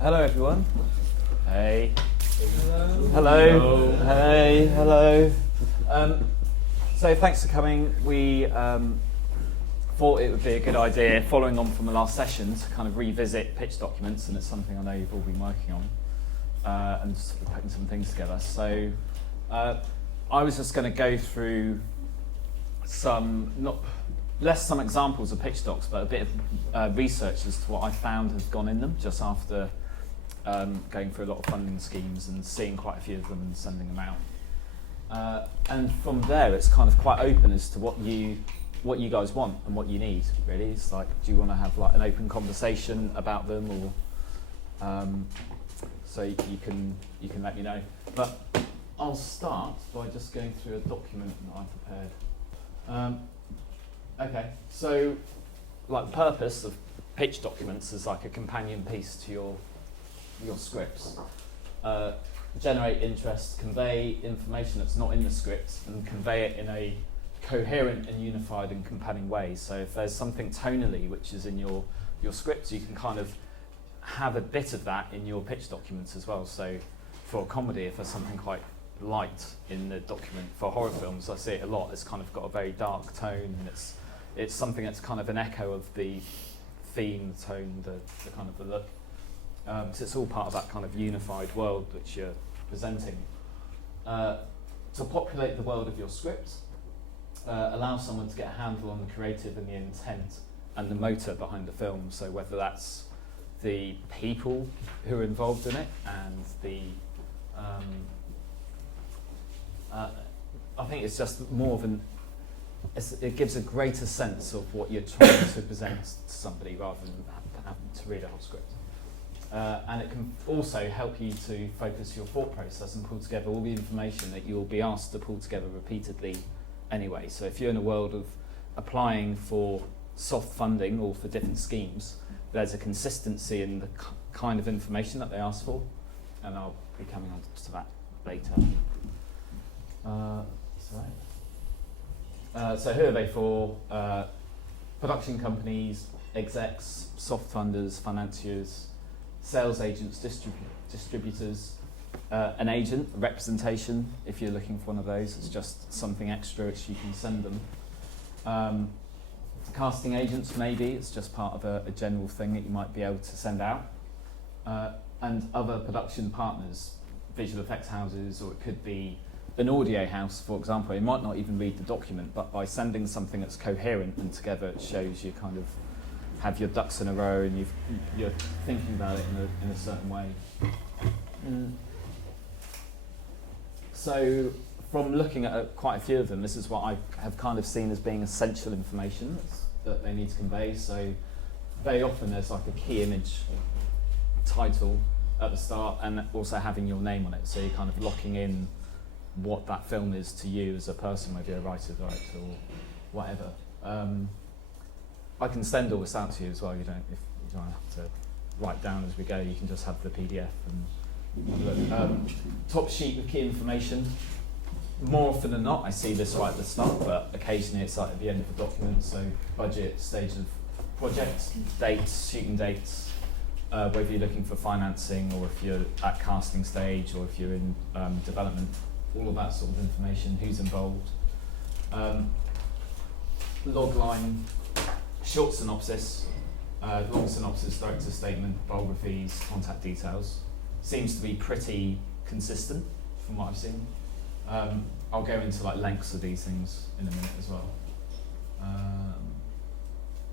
Hello, everyone. Hey. Hello. Hello. Hey. Hello. So thanks for coming. We thought it would be a good idea, following on from the last session, to kind of revisit pitch documents, and it's something I know you've all been working on, and sort of putting some things together. So I was just going to go through some, less some examples of pitch docs, but a bit of research as to what I found has gone in them just after going through a lot of funding schemes and seeing quite a few of them and sending them out. And from there, it's kind of quite open as to what you guys want and what you need. Really, it's like, do you want to have like an open conversation about them, or so you can let me know. But I'll start by just going through a document that I prepared. Okay, so like the purpose of pitch documents is like a companion piece to your scripts. Generate interest, convey information that's not in the script, and convey it in a coherent and unified and compelling way. So if there's something tonally which is in your scripts, you can kind of have a bit of that in your pitch documents as well. So for a comedy, if there's something quite light in the document, for horror films I see it a lot, it's kind of got a very dark tone, and it's something that's kind of an echo of the theme, the tone, the kind of the look. So it's all part of that kind of unified world which you're presenting. To populate the world of your script, allow someone to get a handle on the creative and the intent and the motor behind the film. So whether that's the people who are involved in it and the I think it's just more of it gives a greater sense of what you're trying to present to somebody rather than having to read a whole script. And it can also help you to focus your thought process and pull together all the information that you'll be asked to pull together repeatedly anyway. So if you're in a world of applying for soft funding or for different schemes, there's a consistency in the kind of information that they ask for, and I'll be coming on to that later. So who are they for? Production companies, execs, soft funders, financiers, sales agents, distributors, an agent, a representation, if you're looking for one of those. It's just something extra which you can send them. Casting agents, maybe, it's just part of a general thing that you might be able to send out. And other production partners, visual effects houses, or it could be an audio house, for example. You might not even read the document, but by sending something that's coherent and together, it shows you kind of have your ducks in a row and you're thinking about it in a certain way. So from looking at quite a few of them, this is what I have kind of seen as being essential information that they need to convey. So very often there's like a key image title at the start, and also having your name on it, so you're kind of locking in what that film is to you as a person, whether you're a writer, director, or whatever. I can send all this out to you as well. If you don't have to write down as we go, you can just have the PDF and look. Top sheet with key information. More often than not, I see this right at the start, but occasionally it's like at the end of the document. So budget, stage of project, dates, shooting dates, whether you're looking for financing or if you're at casting stage or if you're in development, all of that sort of information, who's involved. Log line, short synopsis, long synopsis, director's statement, biographies, contact details. Seems to be pretty consistent from what I've seen. I'll go into like lengths of these things in a minute as well.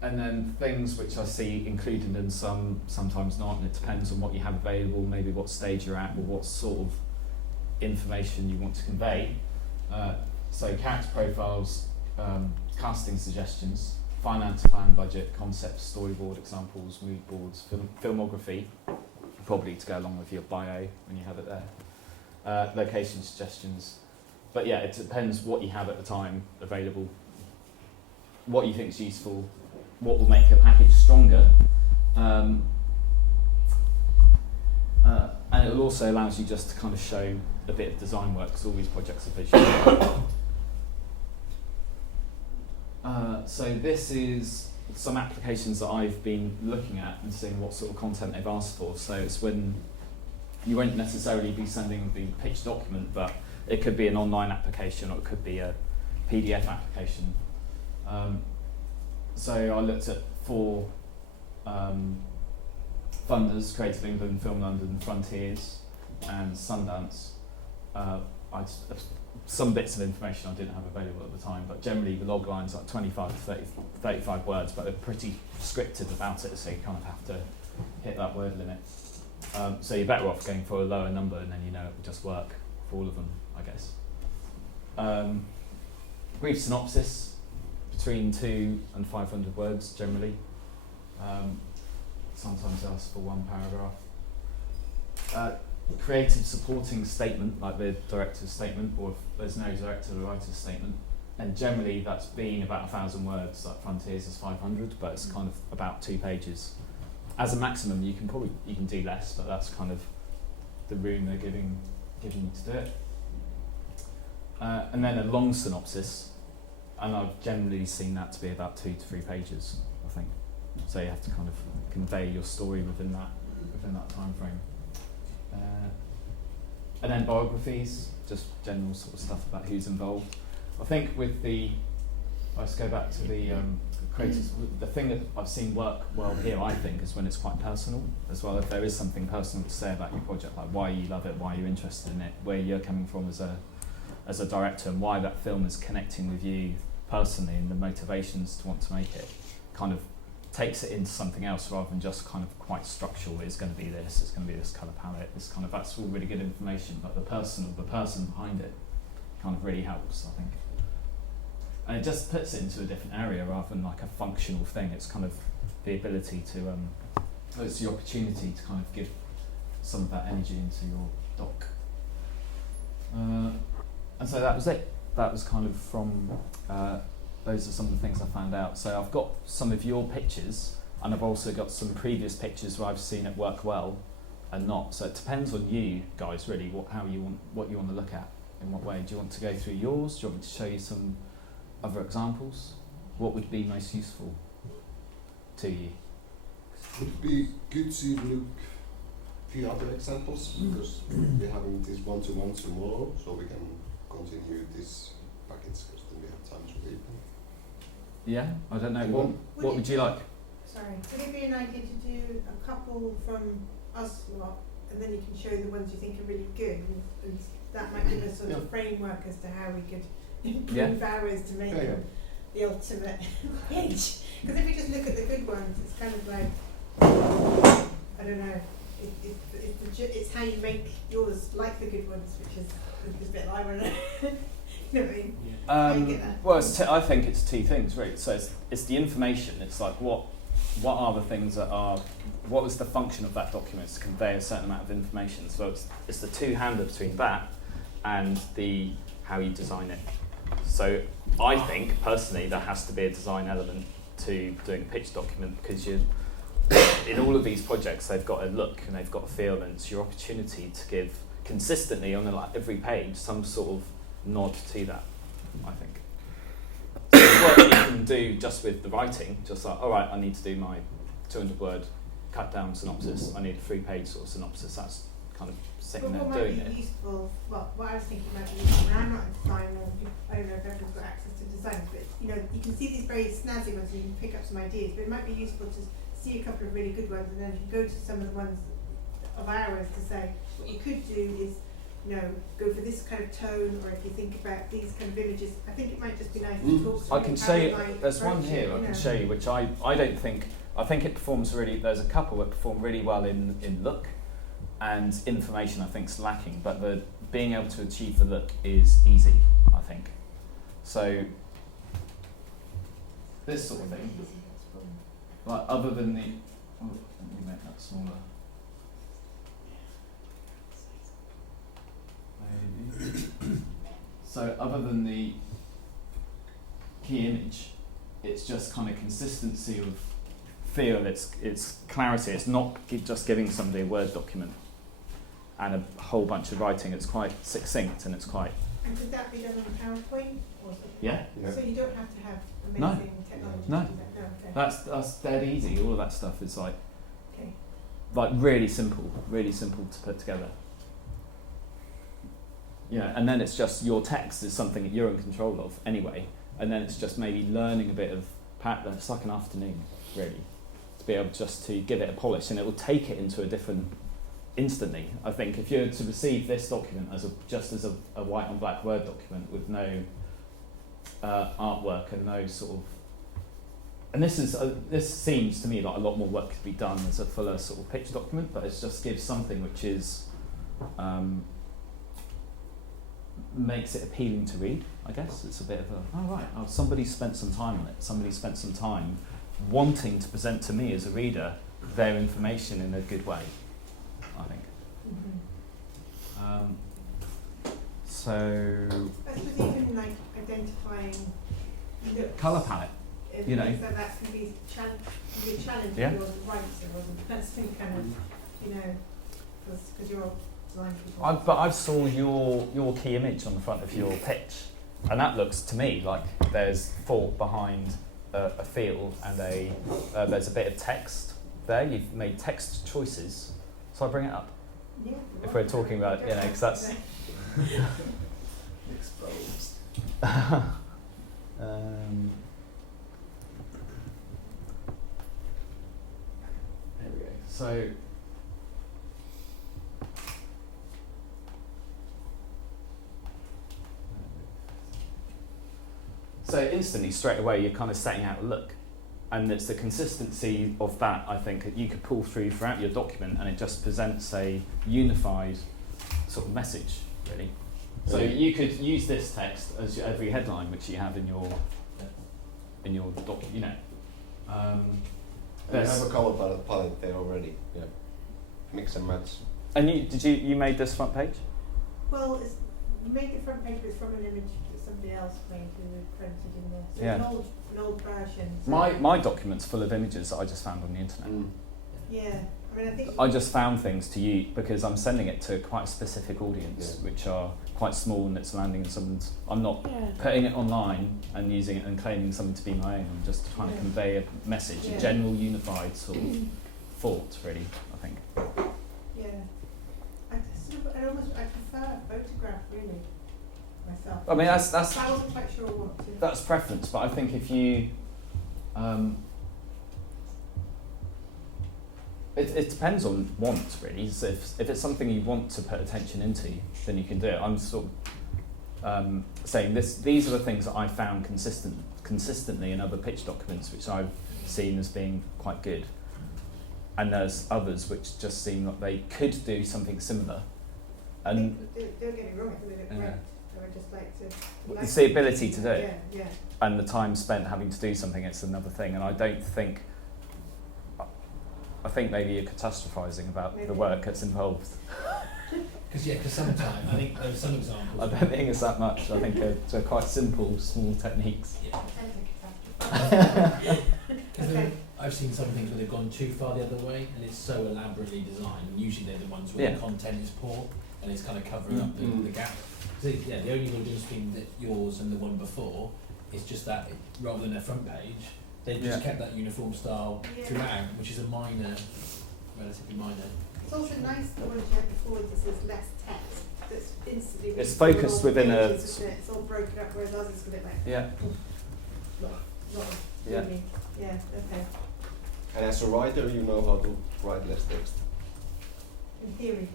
And then things which I see included in some, sometimes not, and it depends on what you have available, maybe what stage you're at or what sort of information you want to convey. So character profiles, casting suggestions, finance plan, budget, concept, storyboard, examples, mood boards, filmography, probably to go along with your bio when you have it there. Location suggestions. But yeah, it depends what you have at the time available, what you think is useful, what will make a package stronger. And it will also allows you just to kind of show a bit of design work, because all these projects are visual. So this is some applications that I've been looking at and seeing what sort of content they've asked for. So it's when you won't necessarily be sending the pitch document, but it could be an online application or it could be a PDF application. So I looked at 4 funders: Creative England, Film London, Frontiers and Sundance. Some bits of information I didn't have available at the time, but generally the log line's like 25 to 35 words, but they're pretty scripted about it, so you kind of have to hit that word limit. So you're better off going for a lower number, and then you know it will just work for all of them, I guess. Brief synopsis, between 200 and 500 words generally. Sometimes asked for 1 paragraph. Creative supporting statement, like the director's statement, or if there's no director or writer's statement. And generally that's been about 1,000 words, like Frontiers is 500, but it's kind of about 2 pages. As a maximum, you can do less, but that's kind of the room they're giving you to do it. And then a long synopsis, and I've generally seen that to be about 2 to 3 pages, I think. So you have to kind of convey your story within that time frame. And then biographies, just general sort of stuff about who's involved. I think let's go back to the creators. The thing that I've seen work well here, I think, is when it's quite personal as well. If there is something personal to say about your project, like why you love it, why you're interested in it, where you're coming from as a director, and why that film is connecting with you personally, and the motivations to want to make it, kind of takes it into something else rather than just kind of quite structural. It's going to be this, it's going to be this colour palette, that's all really good information, but the person behind it kind of really helps, I think. And it just puts it into a different area rather than like a functional thing. It's kind of the ability to, it's the opportunity to kind of give some of that energy into your doc. And so that was it. That was kind of from, those are some of the things I found out. So I've got some of your pictures, and I've also got some previous pictures where I've seen it work well and not. So it depends on you guys really, what you want to look at, in what way. Do you want to go through yours? Do you want me to show you some other examples? What would be most useful to you? Would it be good to look a few other examples, because we're having this one-to-one tomorrow, so we can continue this package, because then we have time to read them. Yeah, I don't know. What would you like? Sorry, would it be an idea to do a couple from us lot, and then you can show the ones you think are really good, and that might give us sort of framework as to how we could improve ours to make them the ultimate page. Because if you just look at the good ones, it's kind of like, I don't know, it's how you make yours like the good ones, which is a bit like, I don't know. You know what I mean? How you get that? Well, I think it's 2 things, really. So it's the information. It's like what are the things that are, what was the function of that document to convey a certain amount of information. So it's the two-hander between that and the how you design it. So I think, personally, there has to be a design element to doing a pitch document, because in all of these projects, they've got a look and they've got a feel, and it's your opportunity to give consistently on every page some sort of nod to that, I think. So there's work you can do just with the writing, just like, all right, I need to do my 200-word cut down synopsis, I need a 3-page sort of synopsis. That's kind of sitting there doing it. Useful, well, what I was thinking might be useful, and I'm not a designer, I don't know if everyone's got access to designs, but you know, you can see these very snazzy ones and you can pick up some ideas, but it might be useful to see a couple of really good ones, and then you can go to some of the ones of ours to say, what you could do is, you know, go for this kind of tone, or if you think about these kind of images, I think it might just be nice to talk through. I can show you, there's one here I can show you, which I think it performs really, there's a couple that perform really well in look, and information I think is lacking, but the being able to achieve the look is easy, I think. So, this sort of thing, like other than the, let me make that smaller. So other than the key image, it's just kind of consistency of feel, it's clarity, it's not just giving somebody a Word document and a whole bunch of writing. It's quite succinct and it's quite And could that be done on PowerPoint or something? Yeah. Yeah. So you don't have to have No. amazing technology No. to do that? No, okay. That's dead easy. All of that stuff is like Okay. really simple to put together. Yeah, and then it's just your text is something that you're in control of anyway, and then it's just maybe learning a bit of it's like an afternoon, really, to be able just to give it a polish, and it will take it into a different instantly. I think if you're to receive this document as just as a white on black Word document with no artwork and no sort of, and this seems to me like a lot more work could be done as a fuller sort of pitch document, but it just gives something which is makes it appealing to read. I guess it's a bit of a somebody spent some time on it. Somebody spent some time wanting to present to me as a reader their information in a good way, I think. So I suppose even like identifying looks. colour palette. It you know. means that can be a challenge Yeah. for your writer, wasn't that's the kind of, you know, because you're design people. But I've saw your key image on the front of your pitch, and that looks to me like there's thought behind a field and there's a bit of text there. You've made text choices. So I bring it up. Yeah, If we're talking about, you know, because that's Exposed. There we go. So instantly, straight away, you're kind of setting out a look. And it's the consistency of that, I think, that you could pull through throughout your document, and it just presents a unified sort of message, really. So you could use this text as every headline which you have in your doc, you know. And you have a color palette there already. Yeah. Mix and match. And you made this front page? Well, you made the front page, but it's from an image that somebody else made who printed in there. So Yeah. it's an old version. So My document's full of images that I just found on the internet. yeah, I mean, I think I just found things to use because I'm sending it to quite a specific audience, which are quite small, and it's landing in someone's. I'm not putting it online and using it and claiming something to be my own. I'm just trying to convey a message, a general unified sort of thought, really, I think. yeah, I prefer a photograph really myself. I mean, that's I wasn't quite sure what to. that's preference, but I think if you, it depends on want, really. So if it's something you want to put attention into, then you can do it. I'm sort of saying these are the things that I found consistently in other pitch documents, which I've seen as being quite good. And there's others which just seem like they could do something similar. And Don't get me wrong, I think they look great. So I just like to. it's the ability to do it. Yeah, yeah. And the time spent having to do something, it's another thing. And I think maybe you're catastrophizing about the work that's involved. Because sometimes, I think there are some examples. I don't think it's that much. I think they're quite simple, small techniques. Okay. I've seen some things where they've gone too far the other way, and it's so elaborately designed. And usually they're the ones where the content is poor, and it's kind of covering up the gap. So the only real difference between yours and the one before is just that rather than their front page, they just kept that uniform style throughout, which is relatively minor. It's also nice the one you had before that says less text. That's instantly. It's focused within a. It's all broken up, whereas ours is a bit like. Yeah. Lot of Yeah. reading. Yeah. Okay. And as a writer, you know how to write less text. In theory.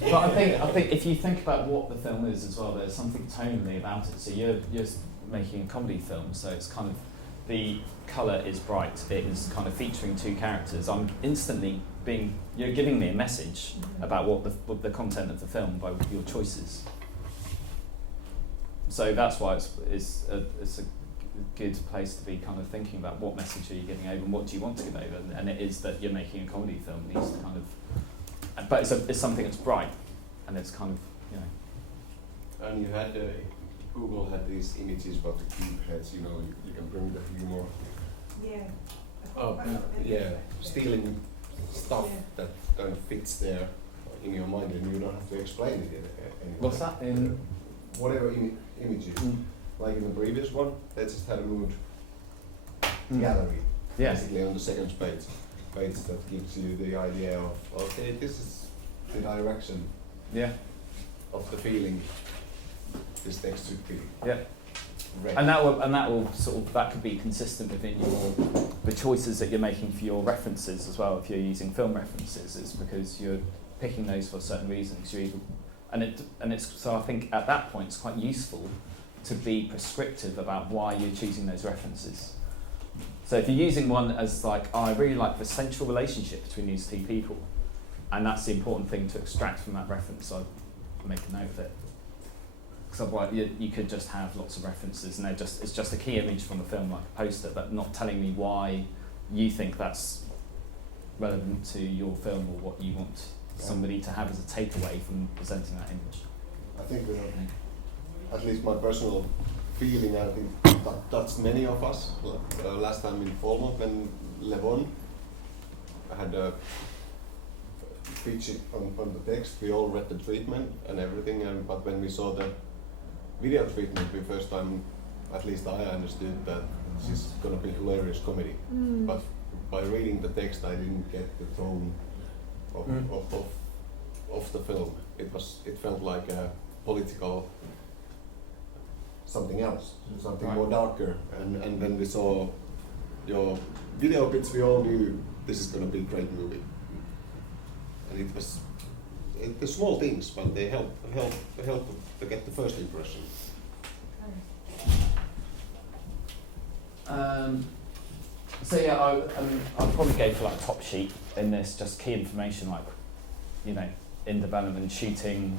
But I think if you think about what the film is as well, there's something tonally about it. So you're making a comedy film, so it's kind of the colour is bright. It is kind of featuring two characters. I'm instantly you're giving me a message about what the content of the film by your choices. So that's why it's a good place to be kind of thinking about what message are you giving over and what do you want to give over, and it is that you're making a comedy film. It needs to kind of, but it's something that's bright, and it's kind of, you know. And you had Google had these images about the cube heads. You know, you can bring the humor. Yeah. Stealing stuff that kind of fits there in your mind, and you don't have to explain it anymore. What's that in? whatever images. Like in the previous one, they just had a mood gallery, Yeah. basically on the second page that gives you the idea of, okay, this is the direction Yeah. of the feeling this text should be. Yeah. read. And that will sort of, that could be consistent within the choices that you're making for your references as well. If you're using film references, it's because you're picking those for certain reasons. So I think at that point it's quite useful to be prescriptive about why you're choosing those references. So if you're using one as like, oh, I really like the central relationship between these two people, and that's the important thing to extract from that reference, so I'd make a note of it. Because otherwise you could just have lots of references and it's just a key image from the film, like a poster, but not telling me why you think that's relevant to your film or what you want somebody to have as a takeaway from presenting that image. I think at least my personal feeling, I think that's many of us. Last time in Falmouth when Levon had a speech on the text, we all read the treatment and everything, but when we saw the video treatment, the first time, at least I understood that this is going to be hilarious comedy. But by reading the text, I didn't get the tone of the film. It felt like a political something else, something more darker. And when we saw your video bits, we all knew this is going to be a great movie. And it was the small things, but they help to get the first impression. So yeah, I'll probably go for like top sheet in this, just key information like, in development, shooting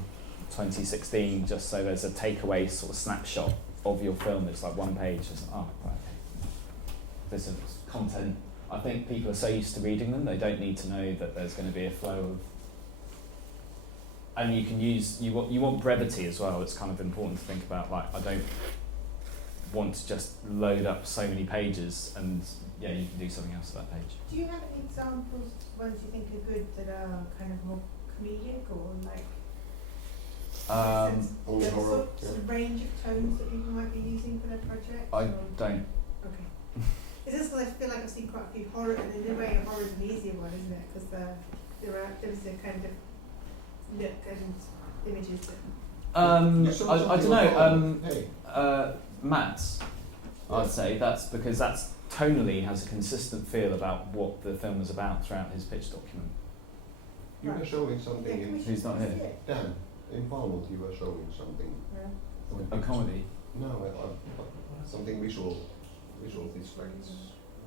2016, just so there's a takeaway sort of snapshot of your film. It's like one page, just, oh, right, okay. This is content. I think people are so used to reading them, they don't need to know that there's going to be a flow of. And you can use, you want brevity as well. It's kind of important to think about, like, I don't want to just load up so many pages and you can do something else with that page. Do you have any examples, ones you think are good, that are kind of more comedic or like Only the horror. sort of range of tones that people might be using for their project? I or? don't. Okay. It's just that I feel like I've seen quite a few horror, and in a way horror is an easier one, isn't it? Because there was a kind of look and images that. I don't know. Hey. Matt's, I'd say that's because that's tonally has a consistent feel about what the film was about throughout his pitch document. You were showing something in Who's not here? Dan, in Falmouth you were showing something. A comedy. No, something visual effects.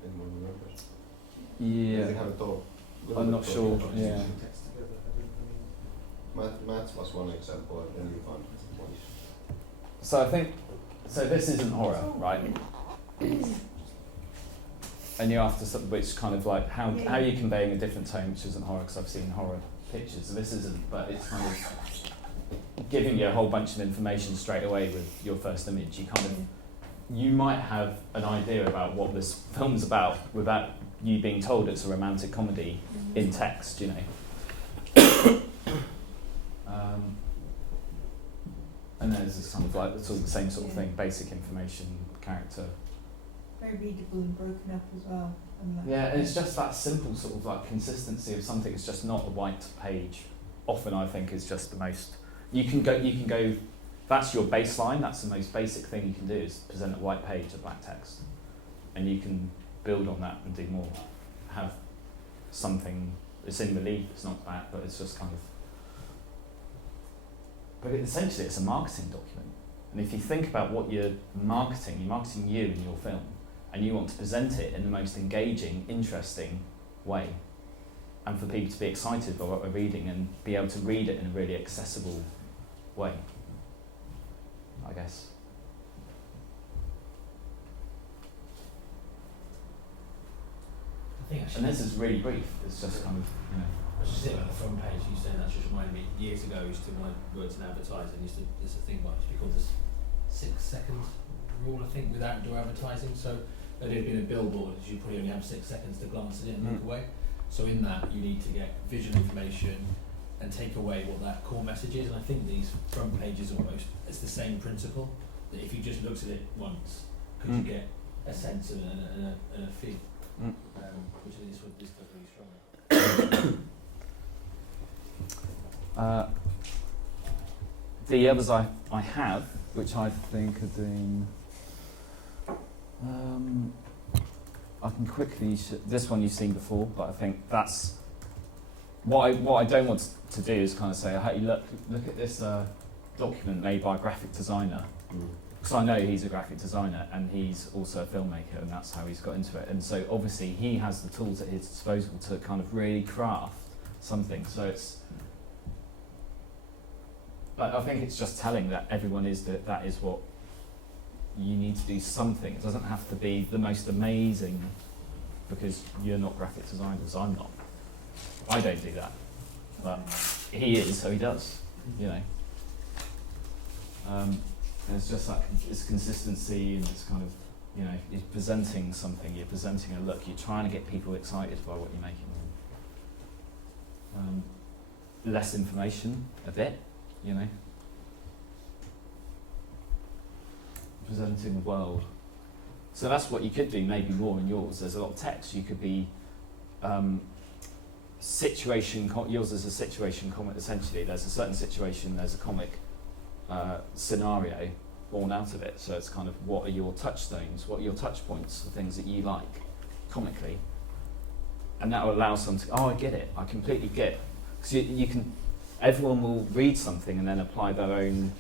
Anyone remembers? Yeah. They have a talk. I'm not sure. Yeah. Matt's was one example, and then you find one. So I think, this isn't horror, right? And you're after something which kind of like how are you conveying a different tone which isn't horror, because I've seen horror pictures. So this isn't, but it's kind of giving you a whole bunch of information straight away with your first image. You might have an idea about what this film's about without you being told it's a romantic comedy in text, And there's this kind of like the same sort of thing, basic information, character. Very readable and broken up as well. Yeah, and it's just that simple sort of like consistency of something. It's just not a white page. Often I think is just the most. You can go. That's your baseline. That's the most basic thing you can do is present a white page of black text, and you can build on that and do more. Have something. It's in relief. It's not that, but it's just kind of. But essentially, it's a marketing document. And if you think about what you're marketing you in your film, and you want to present it in the most engaging, interesting way, and for people to be excited by what they're reading and be able to read it in a really accessible way, I guess. I think actually. And this is really brief. It's just kind of, I was just thinking about the front page. You saying that just reminded me. Years ago, I used to when I worked in advertising. There's a thing about it used to be called the 6 seconds rule, I think, with outdoor advertising. So there'd have been a billboard. You probably only have 6 seconds to glance at it and look away. So in that, you need to get visual information, and take away what that core message is. And I think these front pages almost, it's the same principle, that if you just looked at it once, could you get a sense and a feel, which is what this does really strongly. The others I have, which I think are doing, I can quickly, this one you've seen before, but I think that's, what I don't want to do is kind of say, hey, look at this document made by a graphic designer. Because I know he's a graphic designer and he's also a filmmaker, and that's how he's got into it. And so obviously he has the tools at his disposal to kind of really craft something. So it's, but I think it's just telling that everyone is that is what you need to do something. It doesn't have to be the most amazing, because you're not graphic designers, I'm not. I don't do that. But he is, so he does, you know. And it's just like, it's consistency, and it's kind of, you know, you're presenting something, you're presenting a look, you're trying to get people excited by what you're making. Less information, a bit, you know. Presenting the world. So that's what you could do, maybe more in yours. There's a lot of text. You could be yours is a situation comic, essentially. There's a certain situation, there's a comic scenario born out of it. So it's kind of, what are your touchstones, what are your touch points, the things that you like comically. And that will allow someone to, I get it, I completely get it. Because you can, everyone will read something and then apply their own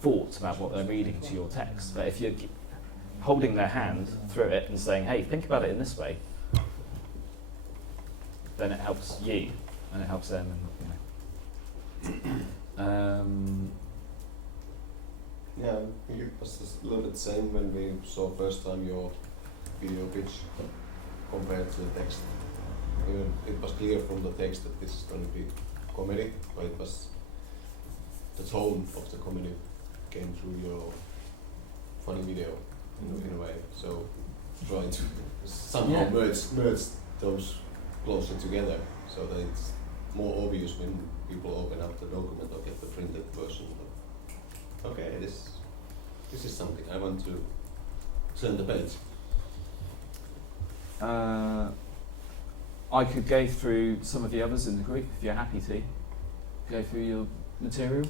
thoughts about what they're reading to your text. But if you're holding their hand through it and saying, hey, think about it in this way, then it helps you and it helps them. And, you know. Yeah, I think it was a little bit the same when we saw first time your video pitch compared to the text. Even it was clear from the text that this is going to be comedy, but it was the tone of the comedy came through your funny video in a way. So trying to somehow merge those closer together so that it's more obvious when people open up the document or get the printed version. But okay, this is something I want to turn the page. I could go through some of the others in the group if you're happy to. Go through your material.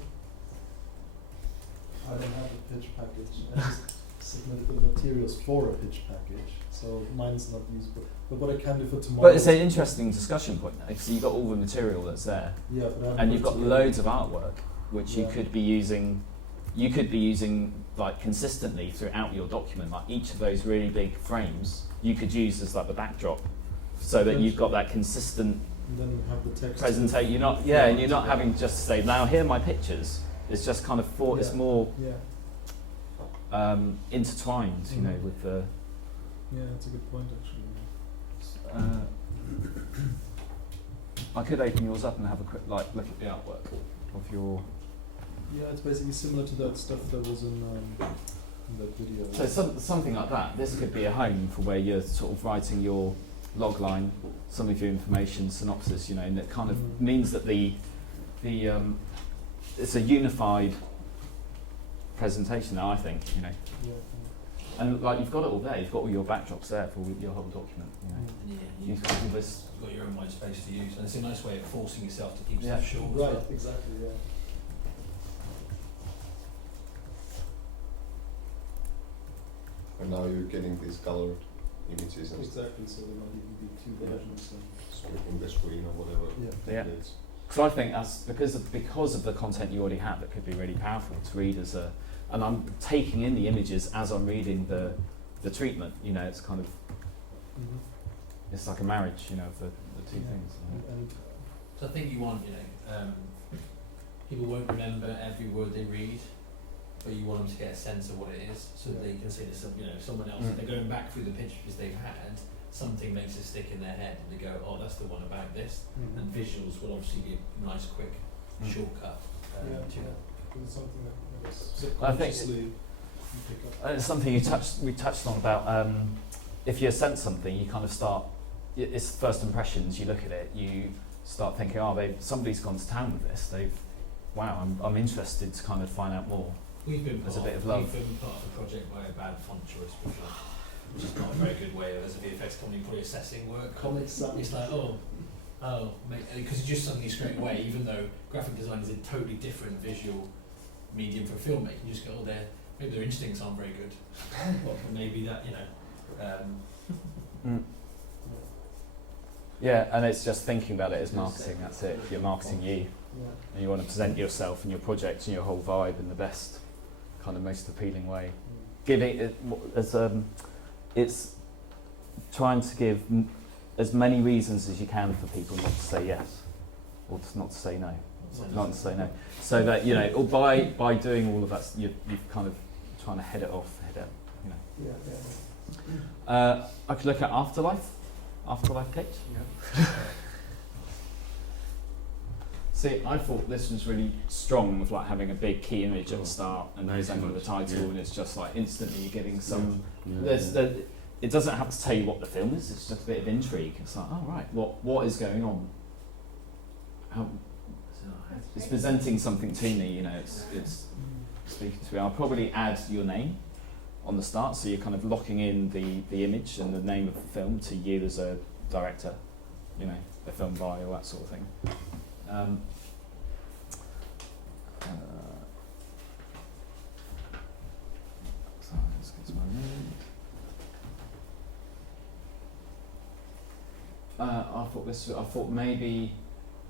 I don't have a pitch package. I just submitted the materials for a pitch package, so mine's not usable. But what I can do for tomorrow. But it's an interesting discussion point though, because you've got all the material that's there. Yeah, but and you've got loads of artwork which you could be using. You could be using like consistently throughout your document. Like each of those really big frames, you could use as like the backdrop, so that you've got that consistent. And then have the text. Presentation. You're not, and you're not having to just say, now here are my pictures. It's just kind of it's more intertwined, you know, with the. Yeah, that's a good point actually. I could open yours up and have a quick look at the artwork of your. Yeah, it's basically similar to that stuff that was in that video. So something like that. This could be a home for where you're sort of writing your log line, some of your information, synopsis, you know, and it kind of means that the it's a unified presentation now, I think, you know. Yeah. And like you've got it all there, you've got all your backdrops there for your whole document, you know. Yeah, You've got all this. You've got your own white space to use, and it's a nice way of forcing yourself to keep Yeah. stuff short. Right, exactly, yeah. And now you're getting these colored images and Exactly, so there might even be two versions. in the screen or whatever. Yeah. it is. So I think that's because of the content you already have, it could be really powerful to read as a. And I'm taking in the images as I'm reading the treatment. You know, it's kind of it's like a marriage, you know, of the two things. And So I think you want, people won't remember every word they read, but you want them to get a sense of what it is, so they can say to someone else, if they're going back through the pictures they've had, something makes a stick in their head, and they go, oh, that's the one about this. And visuals will obviously be a nice, quick shortcut to that. it's something that I think subconsciously you pick up. It's something we touched on about if you're sent something, you kind of start. It's first impressions. You look at it. start thinking, somebody's gone to town with this. I'm interested to kind of find out more. We've been There's a part, bit of love. We've been part of a project by a bad font choice before, which is not a very good way of, as a VFX company, probably assessing work. Comic Sans. It's like, because just suddenly straight away, even though graphic design is a totally different visual medium for filmmaking, you just go, maybe their instincts aren't very good. Or maybe that, Yeah, and it's just thinking about it as marketing. That's it. You're marketing you, Yeah. and you want to present yourself and your project and your whole vibe in the best, kind of most appealing way. Giving it as it's trying to give as many reasons as you can for people not to say yes, or not to say no, not to say no. So that or by doing all of that, you've kind of trying to head it off, Yeah. I could look at Afterlife Kate. Yeah. See, I thought this was really strong with like having a big key image at the start and Nice then with the image, title, and it's just like instantly you're getting some. It doesn't have to tell you what the film is. It's just a bit of intrigue. It's like, oh right, what is going on? It's presenting something to me. It's speaking to me. I'll probably add your name on the start, so you're kind of locking in the image and the name of the film to you as a director, a film buyer, all that sort of thing. So let's get to my name. I thought maybe.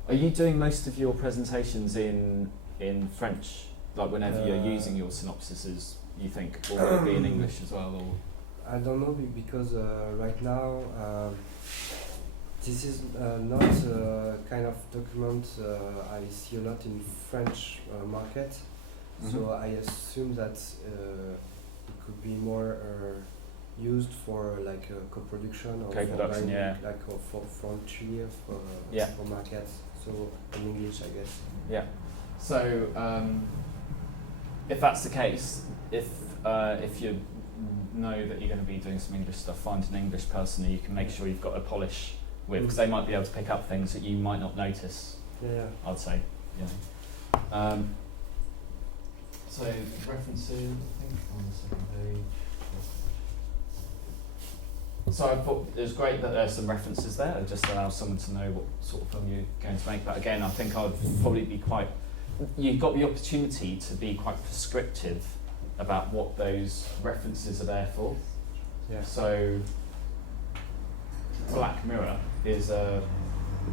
Are you doing most of your presentations in French? Like whenever you're using your synopsises, you think, or will it be in English as well? Or I don't know because right now this is not a kind of document I see a lot in French market. So I assume that it could be more used for like a co-production or Co-production, for yeah. like for frontier Yeah. for markets. So in English, I guess. Yeah. So if that's the case, if you know that you're going to be doing some English stuff, find an English person who you can make sure you've got a polish with, because they might be able to pick up things that you might not notice. Yeah. I'd say. So references, I think, on the second page. So I thought it was great that there's some references there. It just allows someone to know what sort of film you're going to make. But again, I think I'd probably be you've got the opportunity to be quite prescriptive about what those references are there for. Yeah. So Black Mirror is a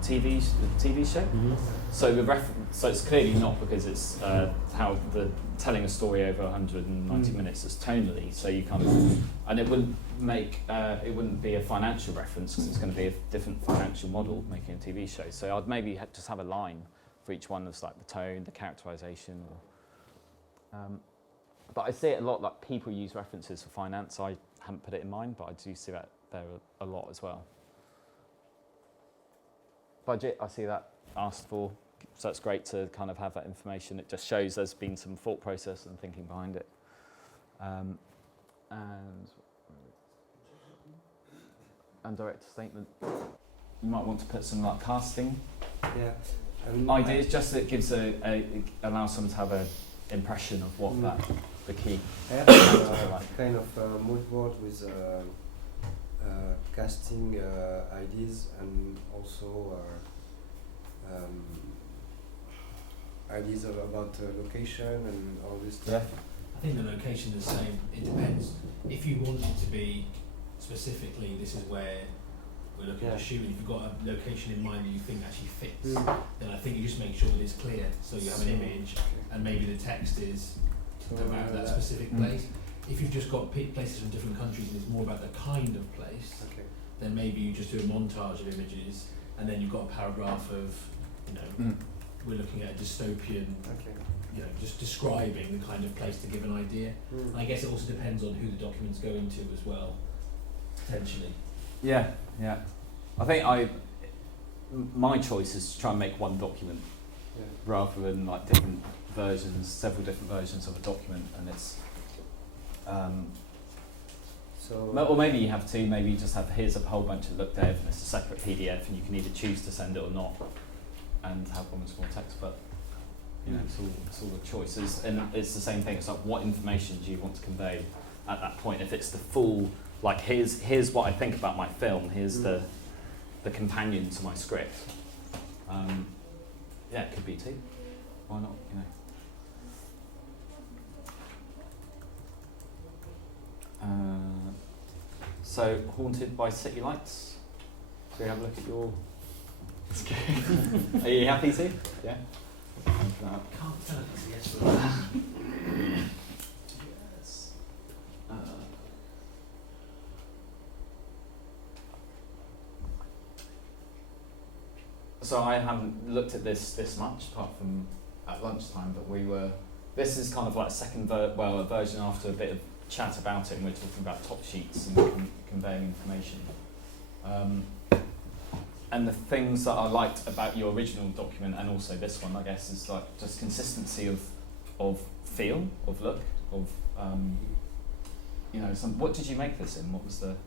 TV show. Mm-hmm. So so it's clearly not because it's how the telling a story over 190 minutes. It's tonally, so you kind of, and it wouldn't be a financial reference because it's going to be a different financial model making a TV show. So I'd maybe just have a line for each one that's like the tone, the characterization. But I see it a lot. Like people use references for finance. I haven't put it in mine, but I do see that there a lot as well. Budget, I see that asked for, so it's great to kind of have that information. It just shows there's been some thought process and thinking behind it. And director statement. You might want to put some like casting Yeah. ideas, just that it gives allows someone to have an impression of what the key. I have kind of mood board with casting ideas and also ideas about location and all this stuff. I think the location is the same. It depends. If you want it to be specifically, this is where we're looking to shoot, and if you've got a location in mind that you think actually fits, then I think you just make sure that it's clear, so you have an image, and maybe the text is about that specific place. If you've just got places from different countries and it's more about the kind of place, then maybe you just do a montage of images, and then you've got a paragraph of, we're looking at a dystopian, just describing the kind of place to give an idea. And I guess it also depends on who the document's going to as well, potentially. Yeah. I think my choice is to try and make one document rather than like different versions, several different versions of a document, and it's. Or maybe you have two. Maybe you just have here's a whole bunch of look dev, and it's a separate PDF, and you can either choose to send it or not. have one with more text, but you know, it's all the choices, and it's the same thing. It's like, what information do you want to convey at that point? If it's the full, like, here's what I think about my film. Here's the companion to my script. Yeah, it could be too. Why not? You know. So, Haunted by City Lights. Shall we have a look at your? Are you happy to? Yeah. Can't tell if it's a yes or a no. Yes. So I haven't looked at this much, apart from at lunchtime. But this is kind of like a version after a bit of chat about it, and we're talking about top sheets and conveying information. And the things that I liked about your original document and also this one, I guess, is like just consistency of feel, of look, of you know, what did you make this in? What was the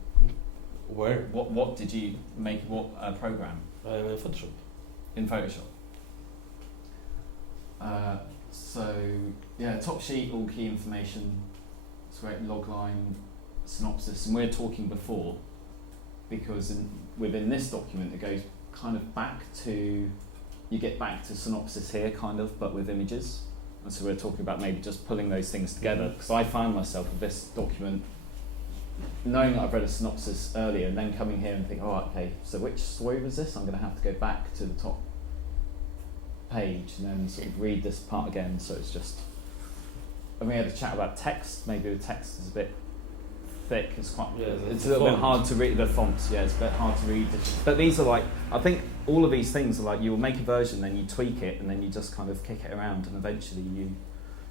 Where? what did you make? What program? Photoshop. In Photoshop. So yeah, top sheet, all key information. It's great logline, synopsis, and we're talking before because within this document it goes kind of back to, you get back to synopsis here kind of, but with images. And so we're talking about maybe just pulling those things together, because I found myself with this document knowing that I've read a synopsis earlier and then coming here and think, oh, okay, so which story was this? I'm going to have to go back to the top page and then sort of read this part again. So it's just, and we had a chat about text. Maybe the text is a bit thick. It's quite, it's a little bit hard to read. The fonts, yeah, it's a bit hard to read. But these are like, I think all of these things are like, you will make a version, then you tweak it, and then you just kind of kick it around, and eventually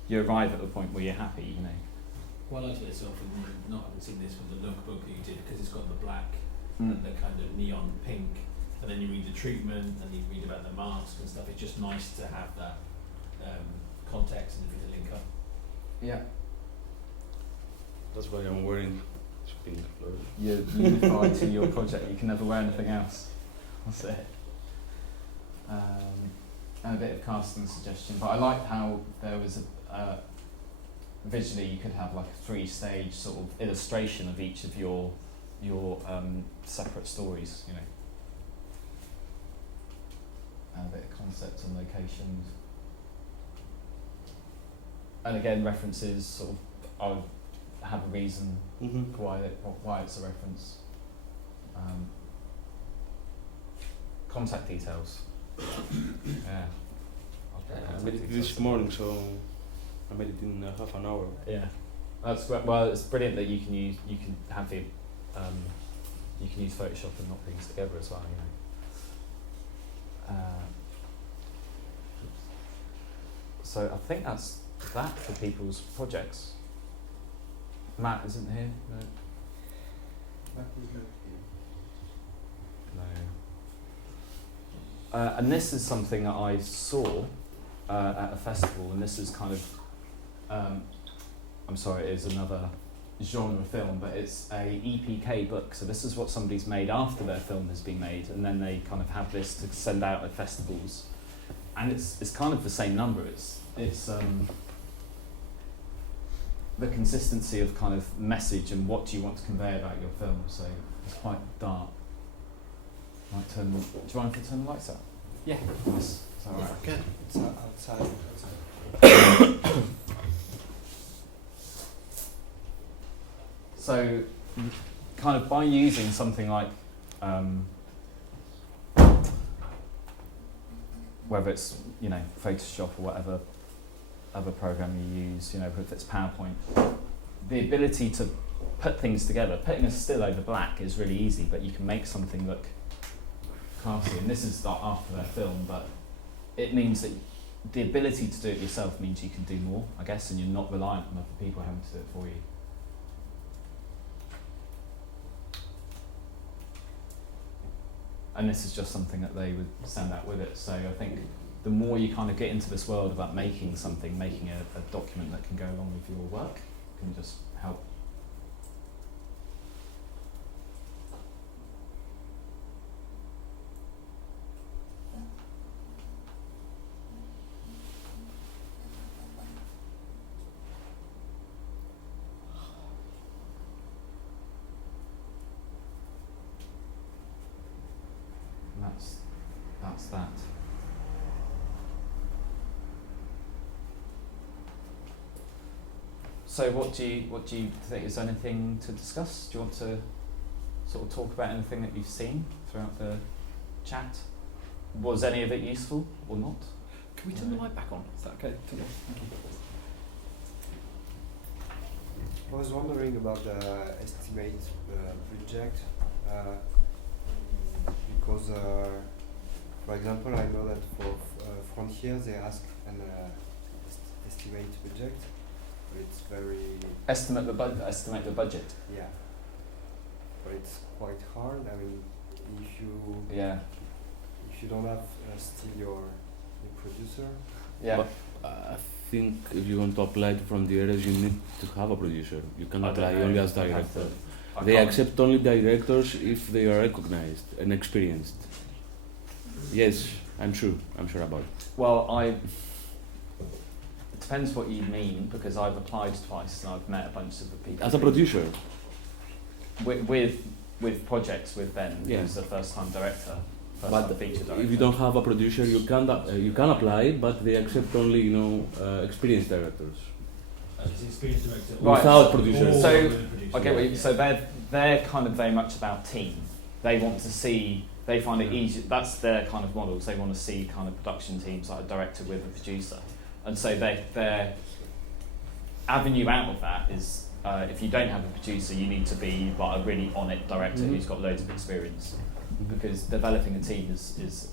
you arrive at the point where you're happy, you know. Well, I like this often, not having seen this with the lookbook that you did, because it's got the black and the kind of neon pink, and then you read the treatment and you read about the mask and stuff. It's just nice to have that context and everything to link up. Yeah. That's why I'm wearing pink clothes. You're unified to your project. You can never wear anything else. That's it. And a bit of casting suggestion, but I liked how there was visually you could have like a 3-stage sort of illustration of each of your separate stories, you know. And a bit of concepts and locations. And again, references sort of have a reason why it's a reference. Contact details. Yeah. I made it this morning, so I made it in half an hour. Yeah, that's great. Well, it's brilliant that you can have the you can use Photoshop and knock things together as well. You know. So I think that's that for people's projects. Matt isn't here. No. No. And this is something that I saw at a festival, and this is kind of, I'm sorry, it is another genre film, but it's a EPK book. So this is what somebody's made after their film has been made, and then they kind of have this to send out at festivals. And it's kind of the same number. It's the consistency of kind of message and what do you want to convey about your film. So it's quite dark. Do you mind if I turn the lights out? Yeah. Nice. Is that all right? Okay. It's outside. So, kind of by using something like, whether it's, you know, Photoshop or whatever other program you use, you know, if it's PowerPoint, the ability to put things together, putting a still over black is really easy, but you can make something look classy. And this is after their film, but it means that the ability to do it yourself means you can do more, I guess, and you're not reliant on other people having to do it for you. And this is just something that they would send out with it. So I think the more you kind of get into this world about making something, making a document that can go along with your work, can just help. that's that. So what do you think? Is there anything to discuss? Do you want to sort of talk about anything that you've seen throughout the chat? Was any of it useful or not? Can we turn the light back on? Is that okay? Thank you. I was wondering about the estimate project because, for example, I know that for Frontier they ask an estimate project, but it's very Estimate the budget. yeah, but it's quite hard. I mean, if you don't have still your producer. Yeah. But I think if you want to apply to Frontieres, you need to have a producer. You can apply only as director. They accept only directors if they are recognized and experienced. Yes, I'm sure about it. Well, it depends what you mean, because I've applied twice and I've met a bunch of the people. As a producer, with projects with Ben, Yeah. who's the first-time director, but first-time feature director. if you don't have a producer, you can apply, but they accept only experienced directors. It's experienced director. Right. Without producer. So, producer. I get what you, so they're kind of very much about team. They want to see, they find it easy, that's their kind of models. They want to see kind of production teams like a director with a producer. And so their avenue out of that is, if you don't have a producer, you need to be like a really on-it director who's got loads of experience. Because developing a team is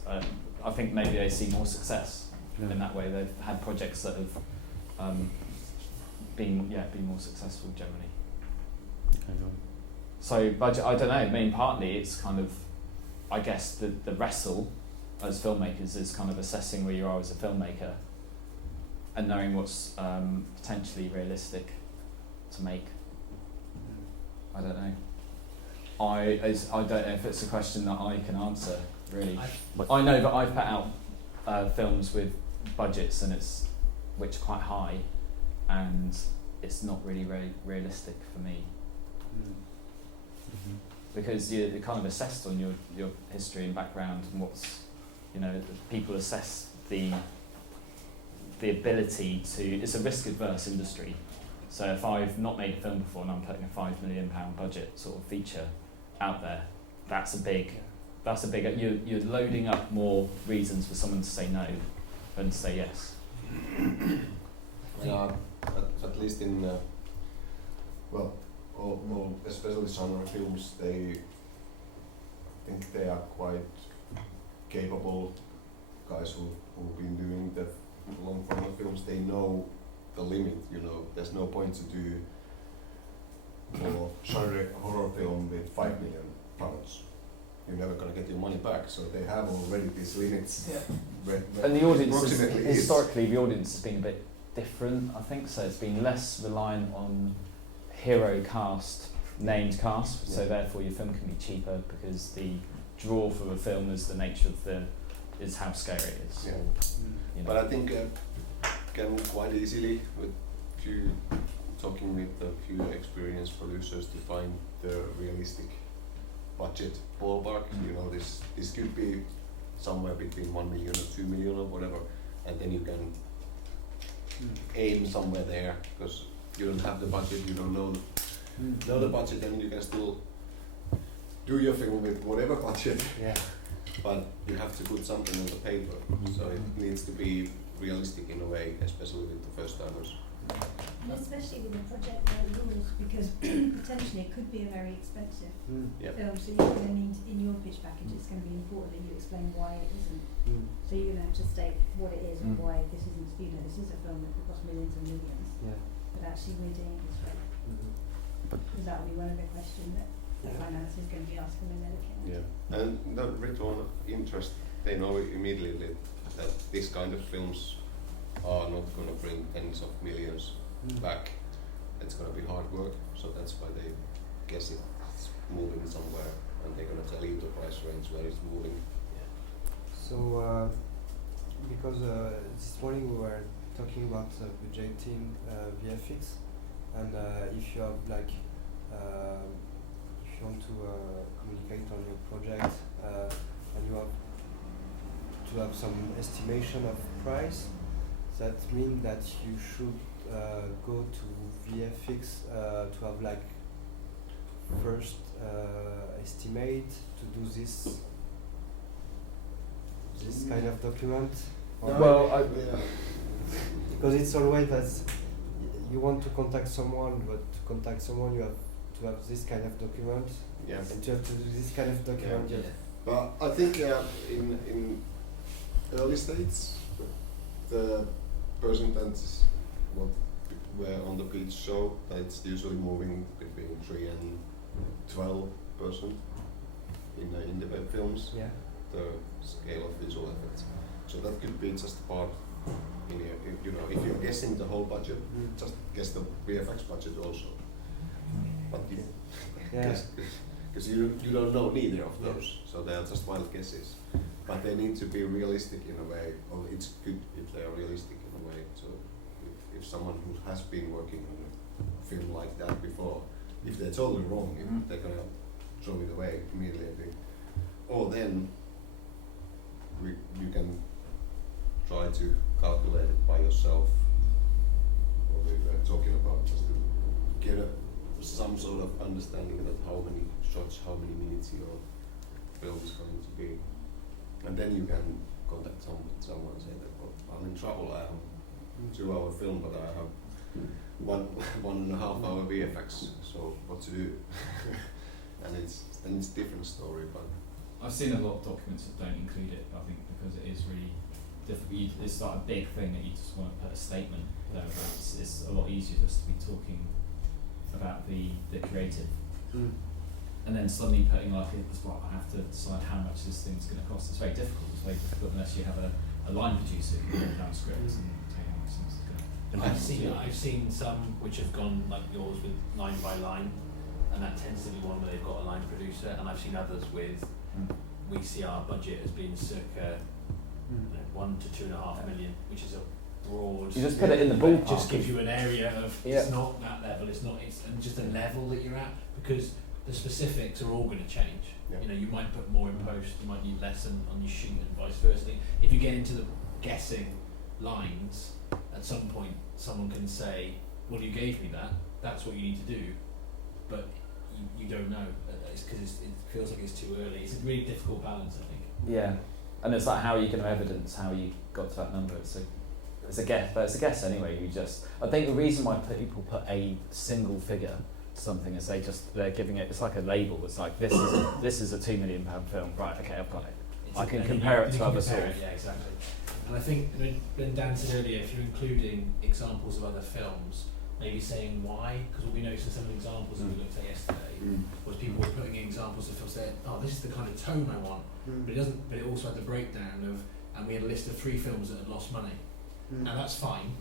I think maybe they see more success in that way. They've had projects that have been more successful generally. I know. So budget, I don't know. I mean, partly it's kind of, I guess the wrestle as filmmakers is kind of assessing where you are as a filmmaker and knowing what's potentially realistic to make. I don't know. I don't know if it's a question that I can answer really. I know that I've put out films with budgets which are quite high, and it's not really very realistic for me. Because you're kind of assessed on your history and background and what's, people assess the ability to, it's a risk adverse industry. So if I've not made a film before and I'm putting a £5 million budget sort of feature out there, that's a big, you're loading up more reasons for someone to say no than to say yes. At least in, all especially genre films, I think they are quite capable guys who've been doing the long format films. They know the limit, there's no point to do for genre horror film with £5 million. You're never gonna get your money back, so they have already these limits. Yeah. And the audience historically the audience has been a bit different, I think, so it's been less reliant on hero cast, named cast, so therefore your film can be cheaper because the draw for the film is the nature of is how scary it is. Yeah. But I think can quite easily talking with a few experienced producers to find the realistic budget ballpark. This could be somewhere between 1 million or 2 million or whatever, and then you can aim somewhere there, because you don't have the budget, you don't know the budget, and you can still do your film with whatever budget. Yeah. But you have to put something on the paper, so it needs to be realistic in a way, especially with the first timers. And especially with a project like yours, because potentially it could be a very expensive film, so you're going to need, in your pitch package, it's going to be important that you explain why it isn't. So you're going to have to state what it is and why this isn't, this is a film that could cost millions and millions, but actually we're doing it this way. Because that will be one of the questions that finance is going to be asking when they're looking at it. Yeah, and the return of interest, they know immediately that this kind of films are not going to bring tens of millions back. It's going to be hard work, so that's why they guess it's moving somewhere, and they're going to tell you the price range where it's moving. So, because this morning we were talking about budgeting VFX, and if you have if you want to communicate on your project and you have to have some estimation of price. That means that you should go to VFX to have like first estimate to do this kind of document. No, Because it's always that you want to contact someone, but to contact someone you have to have this kind of document. yeah. And to have to do this kind of document, Yeah. you have But I think in early stages, the person that's what were on the pitch show, that's usually moving between 3 and 12% in the web films, yeah. the scale of visual effects. So that could be just part. If you're guessing the whole budget, just guess the VFX budget also. But you, Yeah. because you don't know neither of those, so they are just wild guesses. But they need to be realistic in a way, or it's good if they are realistic in a way. So if someone who has been working on a film like that before, if they're totally wrong, if they're gonna throw it away immediately, or then you can try to calculate it by yourself, what we were talking about, just to get some sort of understanding that how many shots, how many minutes your film is going to be. And then you can contact someone and say that, well, I'm in trouble, I have a 2-hour film, but I have 1.5 hour VFX, so what to do? And then it's different story, but I've seen a lot of documents that don't include it, I think, because it is really difficult. It's like a big thing that you just want to put a statement there about. It's a lot easier just to be talking about the creative. And then suddenly putting like, well, I have to decide how much this thing's going to cost. It's very difficult. It's very difficult unless you have a line producer who can write down scripts and tell you how much things are going to. I've seen some which have gone like yours with line by line, and that tends to be one where they've got a line producer. And I've seen others with we see our budget as being circa 1 to 2.5 million, which is a broad. You just put it in the but it ballpark. just gives you an area of it's not that level. It's and just a level that you're at, because the specifics are all going to change. Yeah. You know, you might put more in post, you might need less on your shoot, and vice versa. If you get into the guessing lines, at some point someone can say, "Well, you gave me that. That's what you need to do," but you don't know. It's because it feels like it's too early. It's a really difficult balance, I think. Yeah, and it's like how are you going to evidence how you got to that number? It's a guess, but it's a guess anyway. I think the reason why people put a single figure to something is they're giving it. It's like a label. It's like this is a £2 million film. Right? Okay, I've got it. I can compare it to other sort of. Yeah, exactly. And I think when Dan said earlier, if you're including examples of other films, maybe saying why, because what we noticed in some of the examples that we looked at yesterday was people were putting in examples of films saying, "Oh, this is the kind of tone I want," but it doesn't. But it also had the breakdown of, and we had a list of 3 films that had lost money. Now that's fine.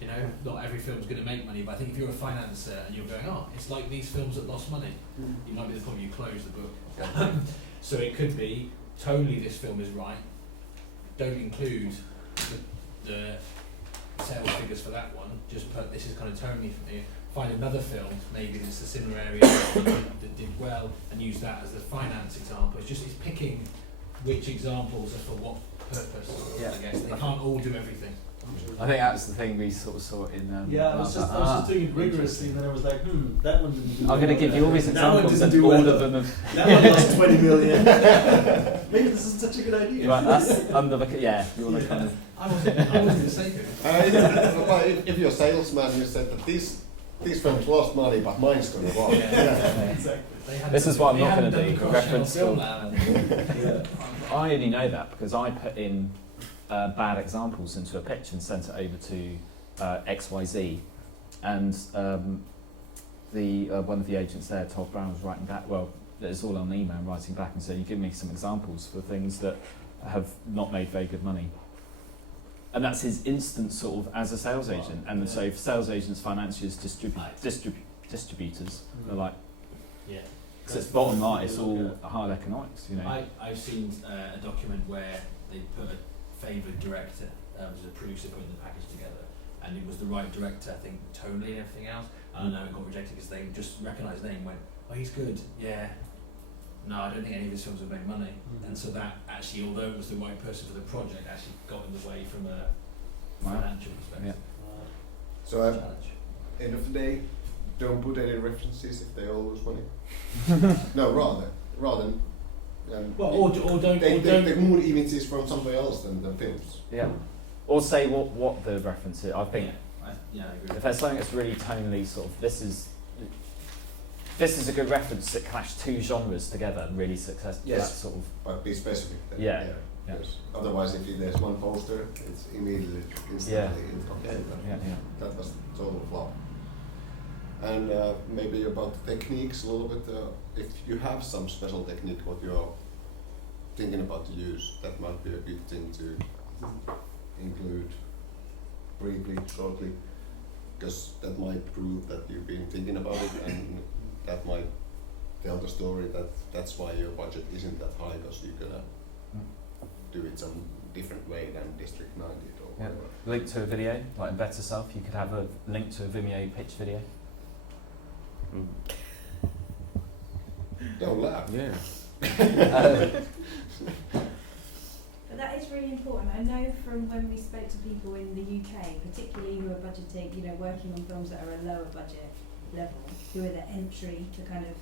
You know, not every film's going to make money, but I think if you're a financer and you're going, "Oh, it's like these films that lost money," you might be the point you close the book. So it could be tonally this film is right. Don't include the sales figures for that one. Just put this is kind of tonally for me. Find another film maybe that's a similar area that did well, and use that as the finance example. It's picking which examples are for what purpose. Yeah. I guess they can't all do everything. I think that's the thing we sort of saw in. I was just doing it rigorously, and then I was like, that one didn't do I'm going to give you all these That one examples, didn't and do all well. of them have. That one lost 20 million. Maybe this isn't such a good idea. Right, that's under the you want to kind of. I wasn't going to say it. but if you're a salesman, you said that these films lost money, but mine's going to work. Exactly. This is what I'm not going to do. Reference film to. I only know that because I put in bad examples into a pitch and sent it over to XYZ, and the one of the agents there, Todd Brown, was writing back. Well, it's all on email, writing back and saying, "You give me some examples for things that have not made very good money." And that's his instant sort of as a sales agent. And so if sales agents, financiers, distributors are like, because it's bottom line, it's all hard economics, you know. I've seen a document where they put a favoured director as a producer putting the package together, and it was the right director, I think, tonally and everything else. I don't know, it got rejected because they just recognised the name and went, "Oh, he's good, yeah." no, I don't think any of his films would make money. Mhm. And so that actually, although it was the right person for the project, actually got in the way from a Wow. financial perspective. So Challenge. end of the day, don't put any references if they all lose money. No, rather. Well, or don't, Take more images from somewhere else than the films. Yeah. Or say what the reference is. I think I agree. if there's something that's really tonally sort of this is a good reference that clash two genres together and really successful. Yes. That sort of But be specific then. Yeah. Yeah. Yes. Otherwise, if there's one poster, it's immediately, instantly in top 10. yeah. That was total flop. And maybe about the techniques a little bit. If you have some special technique what you're thinking about to use, that might be a good thing to include briefly, shortly, because that might prove that you've been thinking about it, and that might tell the story that that's why your budget isn't that high, because you're gonna do it some different way than District 90 or Yeah. whatever. Link to a video, like in Better Self, you could have a link to a Vimeo pitch video. Don't laugh. Yeah. But that is really important. I know from when we spoke to people in the UK, particularly who are budgeting, working on films that are a lower budget level, who are the entry, the kind of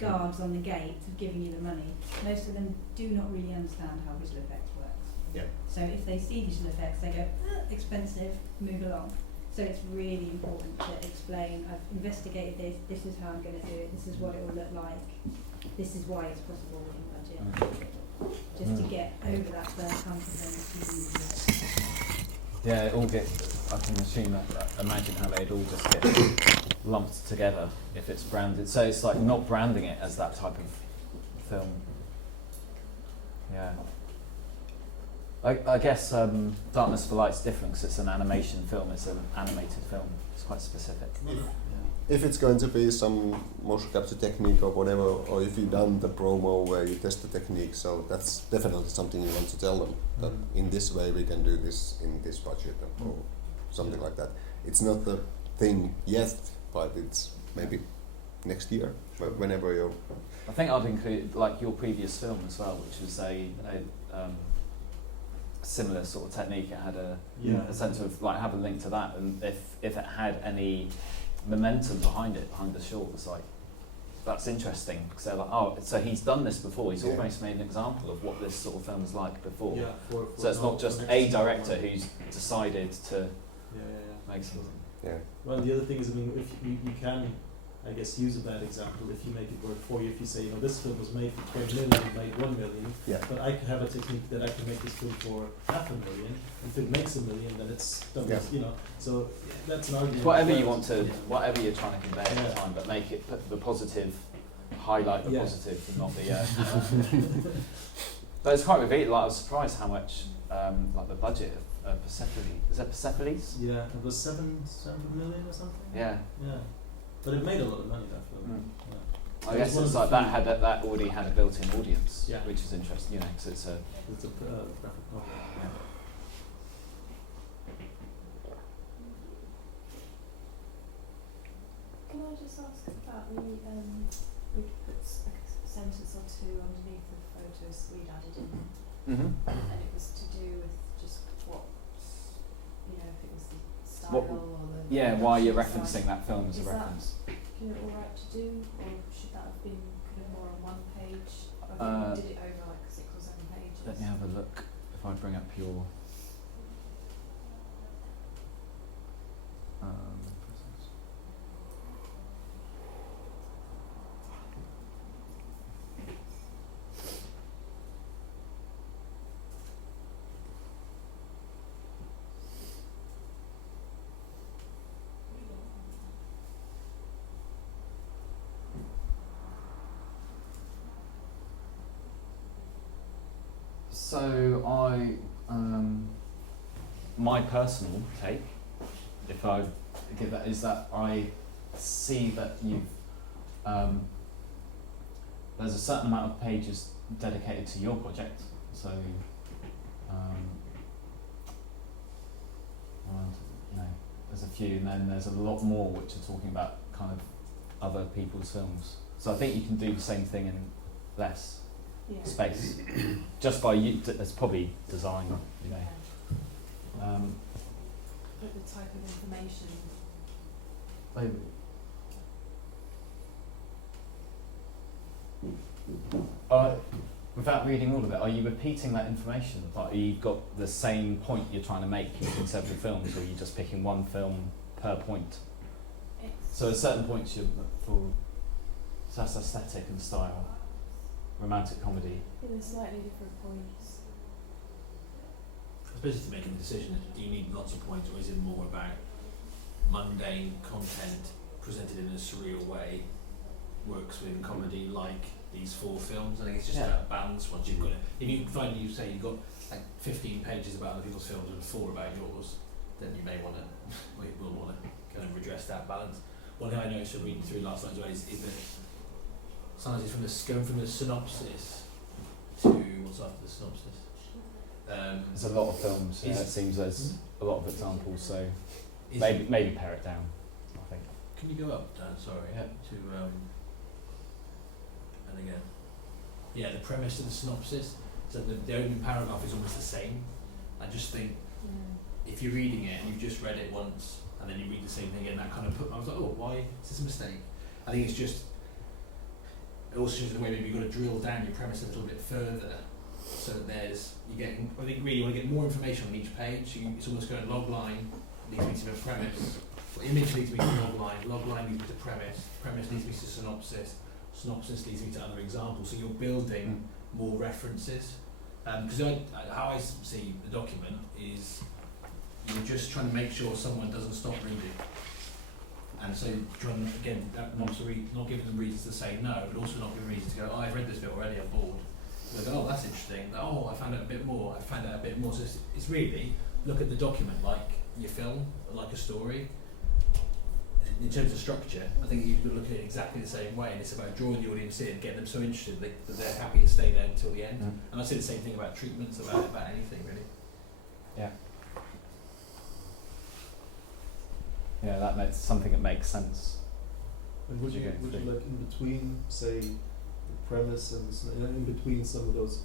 guards on the gate of giving you the money, most of them do not really understand how visual effects works. Yeah. So if they see visual effects, they go, expensive, move along. So it's really important to explain, I've investigated this is how I'm going to do it, this is what it will look like, this is why it's possible in budget. Just to get over that first hump of them. Yeah, it all get. I can assume that. Imagine how they'd all just get lumped together if it's branded. So it's like not branding it as that type of film. Yeah. I guess Darkness for Light's different because it's an animation film. It's an animated film. It's quite specific. If it's going to be some motion capture technique or whatever, or if you've done the promo where you test the technique, so that's definitely something you want to tell them, that in this way we can do this in this budget or something like that. It's not the thing yet, but it's maybe next year, but whenever you're... I think I'd include like your previous film as well, which was a similar sort of technique. It had a sense of like have a link to that, and if it had any momentum behind it, behind the short, it's like that's interesting because they're like, oh, so he's done this before. He's almost made an example of what this sort of film is like before. Yeah, so it's not just a director who's decided to make something. Yeah. Well, the other thing is, I mean, if you can, I guess, use a bad example if you make it work for you. If you say, this film was made for 20 million, made 1 million, but I could have a technique that I can make this film for 500,000. If it makes 1 million, then it's done. So that's an argument. Whatever you want to, whatever you're trying to convey at the time, but make it put the positive, highlight the positive, and not the. But it's quite revealing. Like I was surprised how much, like the budget of Persepolis. Is that Persepolis? Yeah, it was 7 million or something. Yeah. Yeah. But it made a lot of money, that film. Yeah. I guess it's like that already had a built-in audience, which is interesting, because it's a graphic novel. Yeah. Can I just ask about we could put a sentence or two underneath the photos we'd added in, and it was to do with just what, if it was the style or the... Yeah, why you're referencing that film as a reference. Is that alright to do, or should that have been kind of more on one page? Or did it over like 6 or 7 pages? Let me have a look if I bring up your... So my personal take, if I give that, is that I see that you've, there's a certain amount of pages dedicated to your project, so, there's a few, and then there's a lot more which are talking about kind of other people's films. So I think you can do the same thing in less Yeah. space, just by it's probably design, you know. But the type of information. Without reading all of it, are you repeating that information? Like, you've got the same point you're trying to make in several films, or are you just picking one film per point? So at certain points you're so that's aesthetic and style, romantic comedy. In slightly different points. I suppose it's making the decision, do you need lots of points, or is it more about mundane content presented in a surreal way works within comedy like these 4 films? I think it's just about balance once you've got it. If you find you say you've got like 15 pages about other people's films and 4 about yours, then you may want to, or you will want to kind of redress that balance. One thing I noticed from reading through last night as well is that sometimes it's going from the synopsis to what's after the synopsis. There's a lot of films. It seems there's a lot of examples. So maybe pare it down, I think. Can you go up, Dan? Sorry. Yeah. To and again. Yeah, the premise of the synopsis. So the opening paragraph is almost the same. I just think if you're reading it and you've just read it once and then you read the same thing again, that kind of I was like, oh, why is this a mistake? I think it's just. It also shows the way maybe you've got to drill down your premise a little bit further, so that I think really you want to get more information on each page. It's almost going log line leads me to the premise, image leads me to log line leads me to premise leads me to synopsis leads me to other examples. So you're building more references. Because how I see the document is you're just trying to make sure someone doesn't stop reading. And so, again, not giving them reasons to say no, but also not giving reasons to go, oh, I've read this bit already, I'm bored. They go, oh, that's interesting. Oh, I found out a bit more. So it's really, look at the document like your film, like a story. In terms of structure, I think you could look at it exactly the same way, and it's about drawing the audience in, getting them so interested that they're happy to stay there until the end. And I say the same thing about treatments, about anything, really. Yeah. Yeah, that's something that makes sense. And would you like in between, say, the premise and in between some of those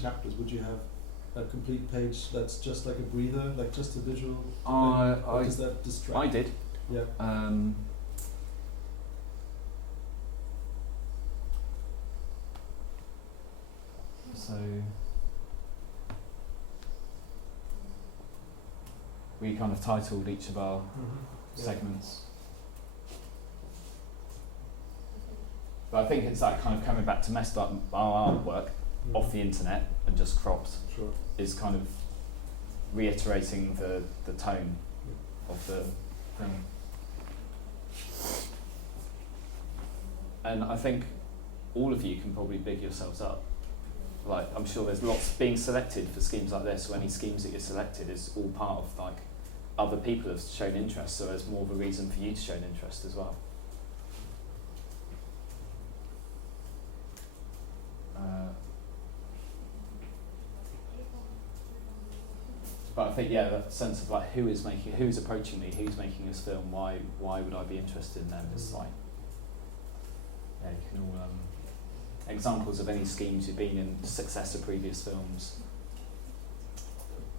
chapters, would you have a complete page that's just like a breather, like just a visual? Or does that distract? I did. Yeah. So we kind of titled each of our segments. But I think it's that kind of coming back to messed up our artwork off the internet and just cropped is kind of reiterating the tone of the thing. And I think all of you can probably big yourselves up. Like, I'm sure there's lots being selected for schemes like this, or any schemes that you're selected is all part of like other people have shown interest, so there's more of a reason for you to show an interest as well. But I think that sense of like who's approaching me, who's making this film, why would I be interested in them? It's like you can all examples of any schemes you've been in, success of previous films,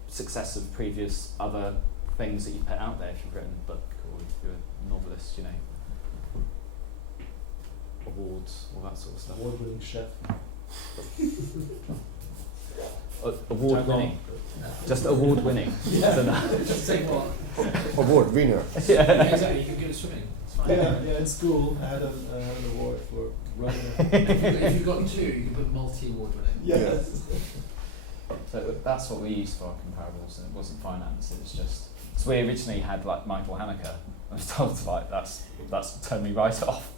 success of previous other things that you've put out there if you've written a book or if you're a novelist, awards, all that sort of stuff. Award-winning chef. Award-winning. Just award-winning. Just say what? Award winner. Yeah, exactly. You can give it swimming. It's fine. Yeah. In school, I had an award for running. If you got 2, you can put multi-award winning. Yes. So that's what we used for our comparables, and it wasn't finance. It was just. So we originally had like Michael Haneke. I was told like that's turned me right off.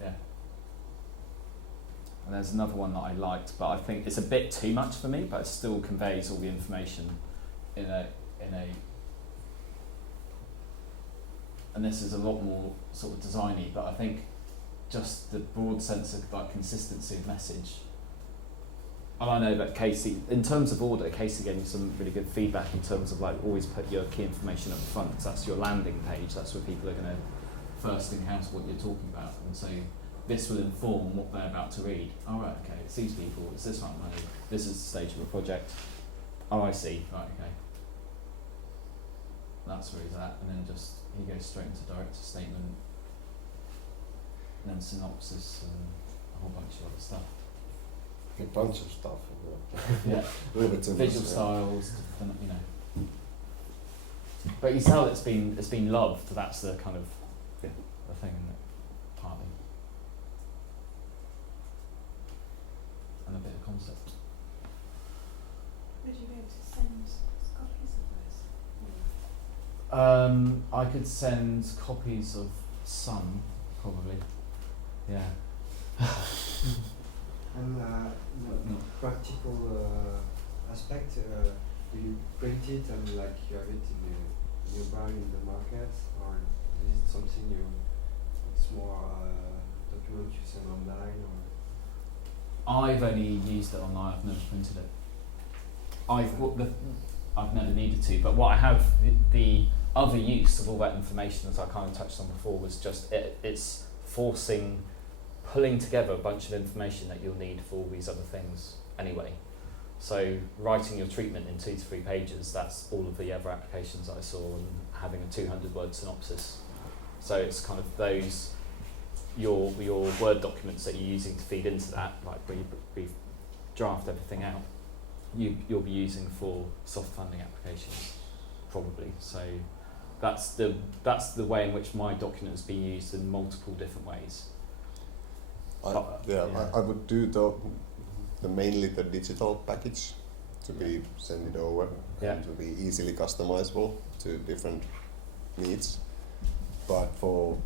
Yeah. And there's another one that I liked, but I think it's a bit too much for me, but it still conveys all the information in a and this is a lot more sort of designy, but I think just the broad sense of like consistency of message. And I know that Casey, in terms of order, Casey gave me some really good feedback in terms of like always put your key information at the front, because that's your landing page, that's where people are going to first encounter what you're talking about, and so this will inform what they're about to read. All right, okay, it's these people, it's this amount of money, this is the stage of a project. Oh, I see. Right, okay. That's where he's at, and then just he goes straight into director's statement, and then synopsis and a whole bunch of other stuff. A bunch of stuff. Yeah. A little bit too much, Visual styles, you know. But you tell it's been loved. That's the kind of the thing, isn't it? Partly, and a bit of concept. Would you be able to send copies of those? I could send copies of some, probably. Yeah. And practical aspect, you print it and like you have it in your bar in the market, or is it something it's more document you send online, or? I've only used it online. I've never printed it. I've never needed to. But what I have, the other use of all that information, as I kind of touched on before, was just it's pulling together a bunch of information that you'll need for all these other things anyway. So writing your treatment in 2 to 3 pages, that's all of the other applications I saw, and having a 200-word synopsis. So it's kind of those, your Word documents that you're using to feed into that, like where you draft everything out, you'll be using for soft funding applications, probably. So that's the way in which my document has been used in multiple different ways. I would do the mainly the digital package to be sent it over and to be easily customizable to different needs. But for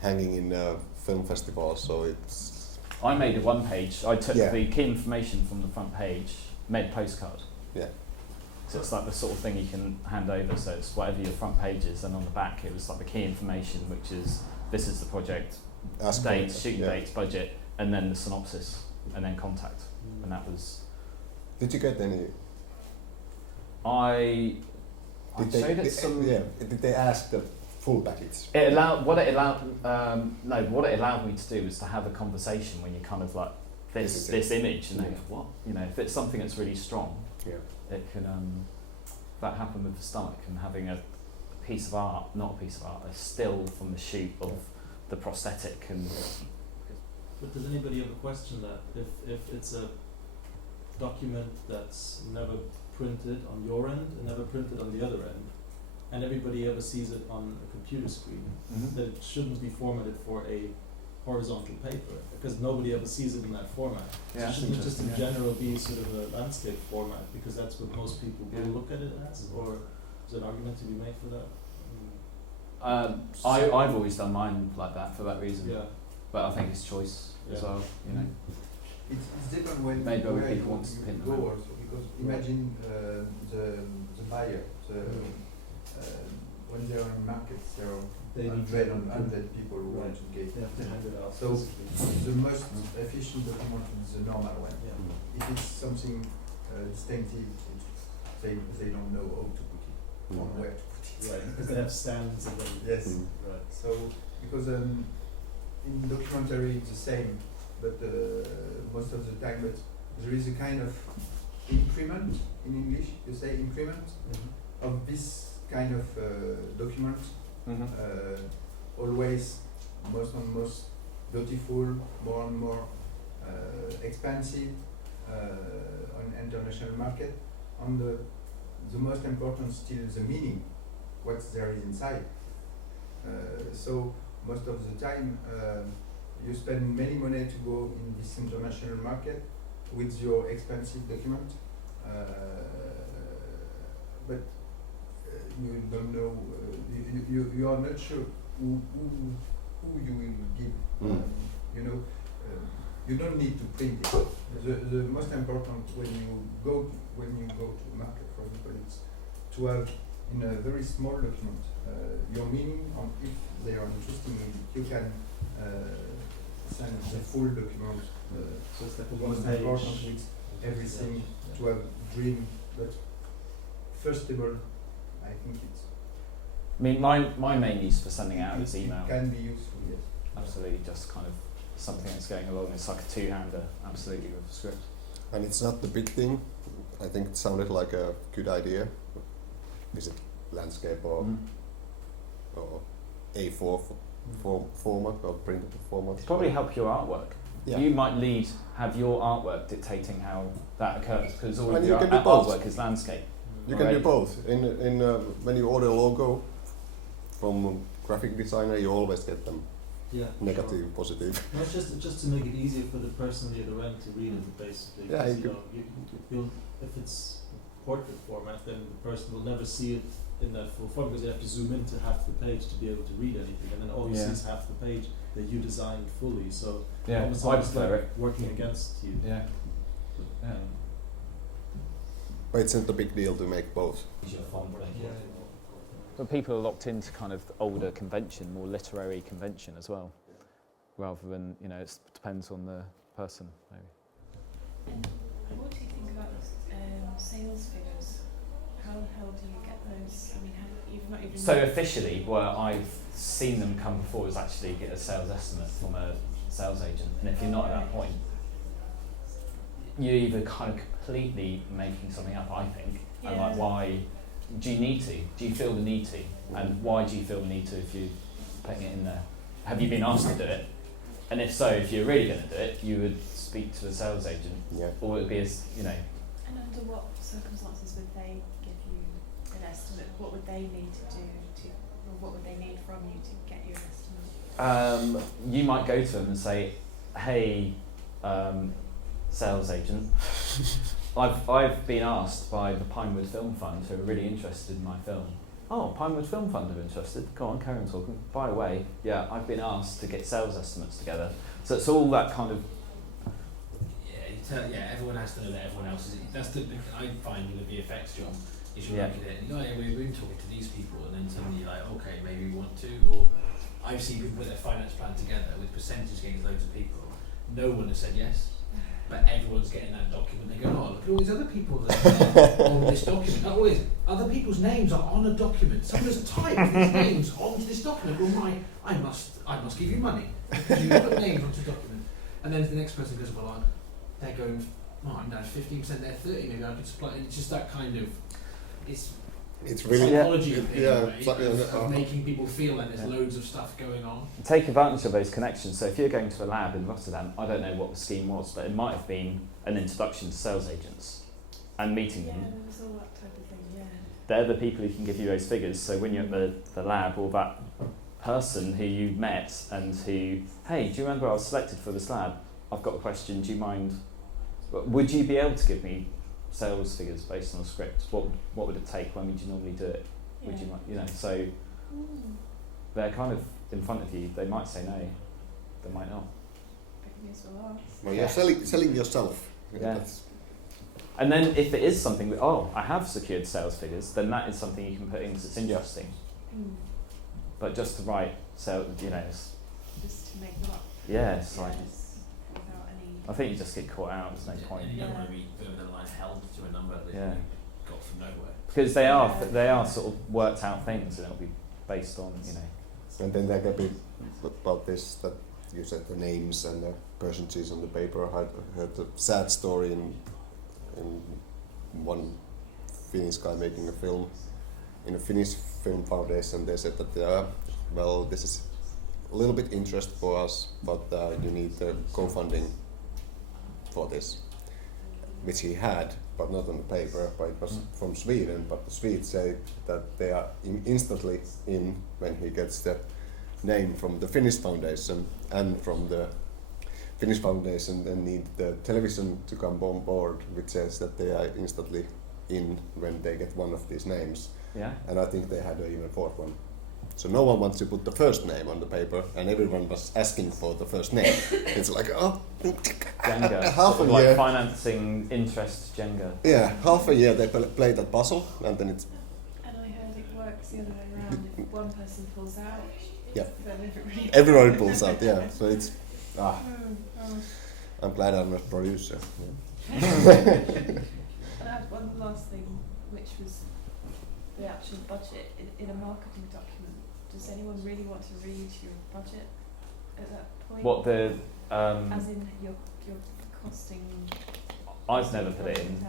hanging in a film festival, so it's. I made a 1-page. I took the key information from the front page, made a postcard. Yeah. So it's like the sort of thing you can hand over. So it's whatever your front page is, and on the back it was like the key information, which is this is the project, dates, shooting dates, budget, and then the synopsis, and then contact. And that was. Did you get any? Did they ask the full package? What it allowed me to do was to have a conversation when you kind of like this image, and they go, what? You know, if it's something that's really strong, it can. That happened with the stomach, and having a piece of art, not a piece of art, a still from the shoot of the prosthetic. And but does anybody ever question that if it's a document that's never printed on your end and never printed on the other end, and everybody ever sees it on a computer screen, that it shouldn't be formatted for a horizontal paper, because nobody ever sees it in that format. So shouldn't it just in general be sort of a landscape format, because that's what most people will look at it as, or is there an argument to be made for that? I've always done mine like that for that reason. Yeah. But I think it's choice as well, you know. It's different when maybe where people want to pin go also, because imagine the buyer, when they're in markets, there are 100 people who want to get. They have to hand it out. So the most efficient document is the normal one. Yeah. If it's something distinctive, they don't know how to put it, or where to put it. Right, because they have stands and then. Yes. Right. So because in documentary it's the same, but most of the time, but there is a kind of increment in English. You say increment of this kind of document. Always most beautiful, more and more expensive on international market. On the most important still the meaning, what there is inside. So most of the time you spend many money to go in this international market with your expensive document, but you don't know, you are not sure who you will give. You don't need to print it. The most important when you go to market, for example, is to have in a very small document your meaning, and if they are interesting, you can send the full document. So it's like a most one-page. important with everything to have dream. But first of all, I think it's I mean, my main use for sending out is email. It can be useful, yes. Absolutely, just kind of something that's going along. It's like a two-hander, absolutely, with a script. And it's not the big thing. I think it sounded like a good idea. Is it landscape or A4 format or printable format? Probably help your artwork. Yeah. You might have your artwork dictating how that occurs, because all And of you your can do both. artwork is landscape. You can do both. In when you order a logo from a graphic designer, you always get them Yeah. negative, Sure. positive. No, it's just to make it easier for the person on the other end to read it, basically. Yeah, 'Cause, you you know, you'll, if it's portrait format, then the person will never see it in that full form because you have to zoom into half the page to be able to read anything, and then all you see is half the page that you designed fully. So almost I like prefer it. working against you. Yeah. But it's not a big deal to make both. But people are locked into kind of older convention, more literary convention as well, rather than, you know, it depends on the person, maybe. And what do you think about sales figures? How the hell do you get those? I mean, you've not even... So officially, where I've seen them come before is actually get a sales estimate from a sales agent. And if you're not at that point, you're either kind of completely making something up, I think, and like, why do you need to? Do you feel the need to? And why do you feel the need to if you're putting it in there? Have you been asked to do it? And if so, if you're really going to do it, you would speak to a sales agent, or it would be as, you know. And under what circumstances would they give you an estimate? What would they need to do or what would they need from you to get you an estimate? You might go to them and say, "Hey, sales agent, I've been asked by the Pinewood Film Fund, who are really interested in my film." "Oh, Pinewood Film Fund are interested? Go on, carry on talking. By the way, yeah, I've been asked to get sales estimates together." So it's all that kind of. Everyone has to know that everyone else is. That's the big, I find with the VFX job. You should look at it. We've been talking to these people, and then suddenly you're like, okay, maybe we want to. Or I've seen people put their finance plan together with percentage against loads of people. No one has said yes, but everyone's getting that document. They go, oh, look at all these other people that are on this document. Oh, wait, other people's names are on a document. Someone has typed these names onto this document. Well, I must give you money because you put names onto the document. And then if the next person goes, well, they're going, I'm down 15%, they're 30%, maybe I could supply. And it's just that kind of, it's really psychology of making people feel like there's loads of stuff going on. Take advantage of those connections. So if you're going to a lab in Rotterdam, I don't know what the scheme was, but it might have been an introduction to sales agents and meeting them. Yeah, there was all that type of thing, yeah. They're the people who can give you those figures. So when you're at the lab, or that person who you met and who, hey, do you remember I was selected for this lab? I've got a question, do you mind? Would you be able to give me sales figures based on a script? What would it take? When would you normally do it? Yeah. Would you know? So they're kind of in front of you. They might say no, they might not. Well, you're selling yourself. Yeah. And then if it is something that, I have secured sales figures, then that is something you can put in because it's interesting. But just to write sales, just to make them up. Yeah, it's like. Without any. I think you just get caught out. There's no point. And you don't want to be further than line held to a number that you got from nowhere. Because they are sort of worked out things, and it'll be based on And then there can be about this that you said the names and the percentages on the paper. I heard a sad story in one Finnish guy making a film in a Finnish film foundation. They said that this is a little bit interest for us, but you need co-funding for this, which he had, but not on the paper, but it was from Sweden. But the Swedes say that they are instantly in when he gets the name from the Finnish foundation, and from the Finnish foundation then need the television to come on board, which says that they are instantly in when they get one of these names. Yeah. And I think they had an even fourth one. So no one wants to put the first name on the paper, and everyone was asking for the first name. It's like, Jenga. half a like year. Financing interest Jenga. Yeah, half a year they play that puzzle, and then it's. And I heard it works the other way around. If one person pulls out, Yeah. then Everybody pulls out. Yeah, so it's. I'm glad I'm a producer. And I have one last thing, which was the actual budget in a marketing document, does anyone really want to read your budget at that point? What the as in your costing. I've never put it in.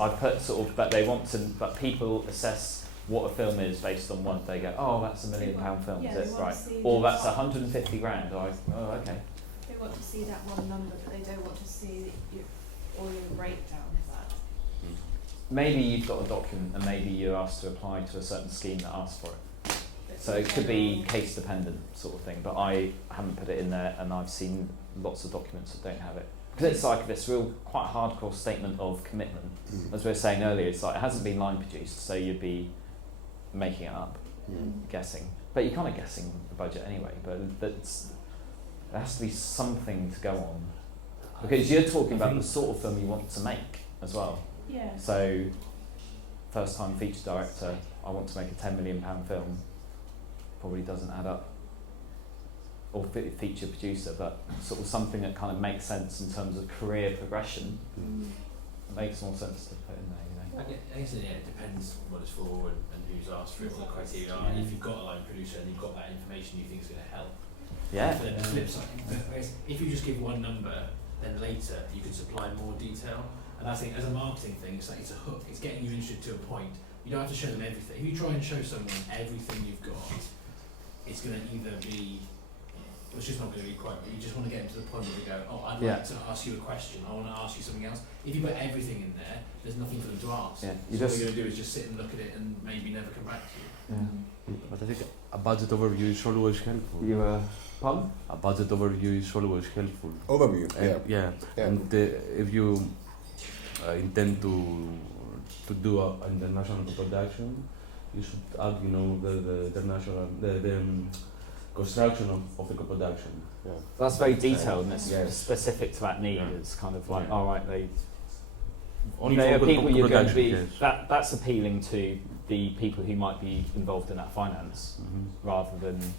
I've put sort of, but they want to, but people assess what a film is based on one. They go, oh, that's £1 million film, Yeah, is they it want right? to see Or the that's top. 150 grand. Oh, okay. They want to see that one number, but they don't want to see all your breakdown of that. Maybe you've got a document and maybe you're asked to apply to a certain scheme that asks for it. So it could be case dependent sort of thing, but I haven't put it in there, and I've seen lots of documents that don't have it. Because it's like this real quite hardcore statement of commitment. As we were saying earlier, it's like it hasn't been line produced, so you'd be making it up, guessing. But you're kind of guessing the budget anyway, but there has to be something to go on. Because you're talking about the sort of film you want to make as well. Yeah. So, first time feature director, I want to make a £10 million film, probably doesn't add up. Or feature producer, but sort of something that kind of makes sense in terms of career progression. It makes more sense to put in there, you know. I guess it depends what it's for and who's asked for it, what the criteria are. And if you've got a line producer and you've got that information you think is going to help. Yeah. But then the flip side, if you just give one number, then later you can supply more detail. And I think as a marketing thing, it's like it's a hook. It's getting you interested to a point. You don't have to show them everything. If you try and show someone everything you've got, it's going to either be, it's just not going to be quite. You just want to get them to the point where they go, oh, I'd like to ask you a question. I want to ask you something else. If you put everything in there, there's nothing for them to ask. Yeah. So what you're going to do is just sit and look at it and maybe never come back to you. Yeah. But I think a budget overview is always helpful. Pardon? A budget overview is always helpful. Overview, Yeah. And if you intend to do an international production, you should add, the international, the construction of the co-production. Yeah. That's very detailed and it's specific to that need. Yeah. It's kind of like, Yeah. all right, Only they for are people you're going to be. yes. That's appealing to the people who might be involved in that finance, rather than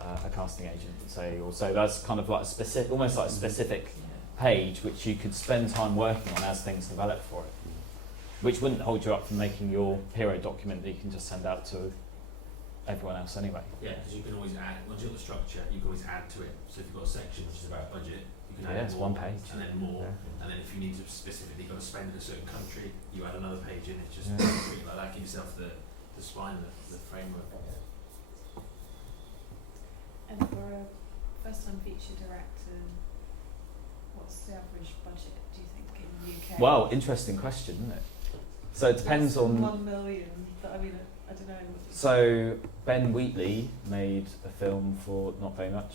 a casting agent, say. Or so that's kind of like a specific, almost like a specific page which you could spend time working on as things develop for it, which wouldn't hold you up from making your hero document that you can just send out to everyone else anyway. Yeah, because you can always add, once you've got the structure, you can always add to it. So if you've got a section which is about budget, you can add it's more, one page. and then more, Yeah. and then if you need to specifically got to spend in a certain country, you add another page in. It's just Yeah. treat it like that, give yourself the spine, the framework. And for a first-time feature director, what's the average budget, do you think, in the UK? Well, interesting question, isn't it? So it depends on. 1 million, but I mean, I don't know. So Ben Wheatley made a film for not very much.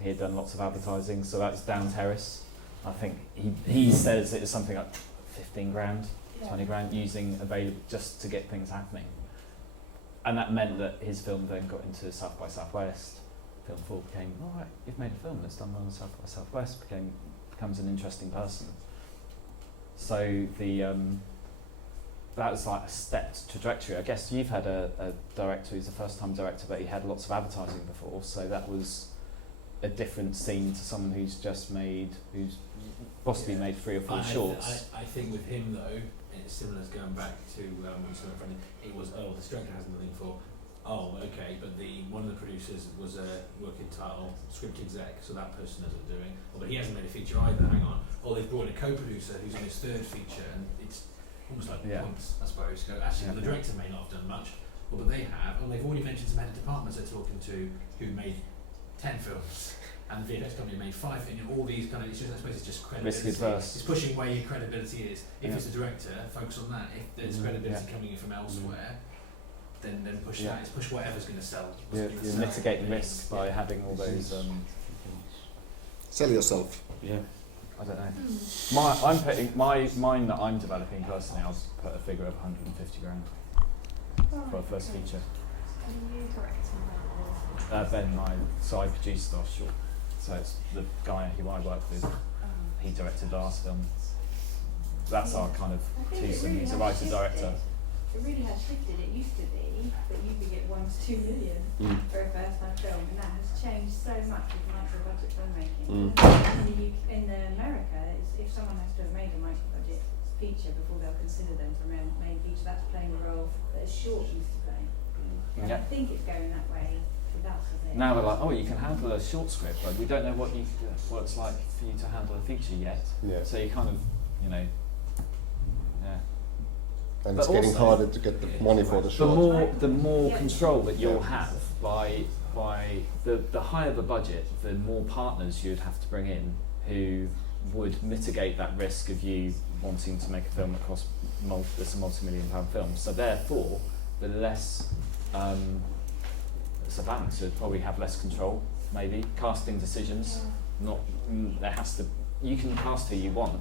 He had done lots of advertising, so that's Down Terrace. I think he says it was something like 15 grand, 20 grand, using available just to get things happening. And that meant that his film then got into South by Southwest. Film 4 became, all right, you've made a film that's done well in South by Southwest, becomes an interesting person. So that was like a stepped trajectory. I guess you've had a director who's a first-time director, but he had lots of advertising before, so that was a different scene to someone who's possibly made 3 or 4 shorts. I think with him though, it's similar as going back to what you said, friend. It was this director has nothing for. Oh, okay, but one of the producers was a working title script exec, so that person knows what they're doing. Oh, but he hasn't made a feature either. Hang on. Or they've brought in a co-producer who's on his 3rd feature, and it's almost like points, I suppose. Go, actually, the director may not have done much, but they have, and they've already mentioned some head of departments they're talking to who made 10 films, and the VFX company made 5, and all these kind of, it's just, I suppose it's just credibility. It's pushing where your credibility is. If it's a director, focus on that. If there's credibility coming in from elsewhere, then push that. It's push whatever's going to sell. You mitigate the risk by having all those. Sell yourself. Yeah. I don't know. I'm putting mine that I'm developing personally. I'll put a figure of 150 grand for a first feature. And you directing that? Ben, so I produced last short. So it's the guy who I work with. He directed last film. That's our kind of twosome. He's a writer director. It really has shifted. It used to be that you could get 1 to 2 million for a first-time film, and that has changed so much with micro-budget filmmaking. In America, if someone has to have made a micro-budget feature before they'll consider them for a main feature. That's playing a role that a short used to play. And I think it's going that way without it. Now they're like, oh, you can handle a short script, but we don't know what it's like for you to handle a feature yet. Yeah. So you kind of, you know, yeah. And But it's getting also, harder to get the money for the short. The more Yeah. control that you'll Yeah. have by the higher the budget, the more partners you'd have to bring in who would mitigate that risk of you wanting to make a film that costs that's a multi-million-pound film. So therefore, the less it's a balance. You'd probably have less control, maybe casting decisions. Not there has to. You can cast who you want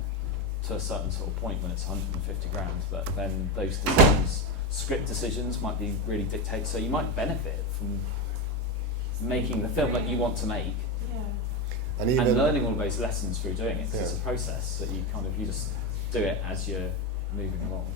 to a certain sort of point when it's 150 grand, but then those decisions, script decisions, might be really dictated. So you might benefit from making the film that you want to make. Yeah. And even And learning all of those lessons through doing it. 'Cause it's a Yeah. process that you just do it as you're moving along.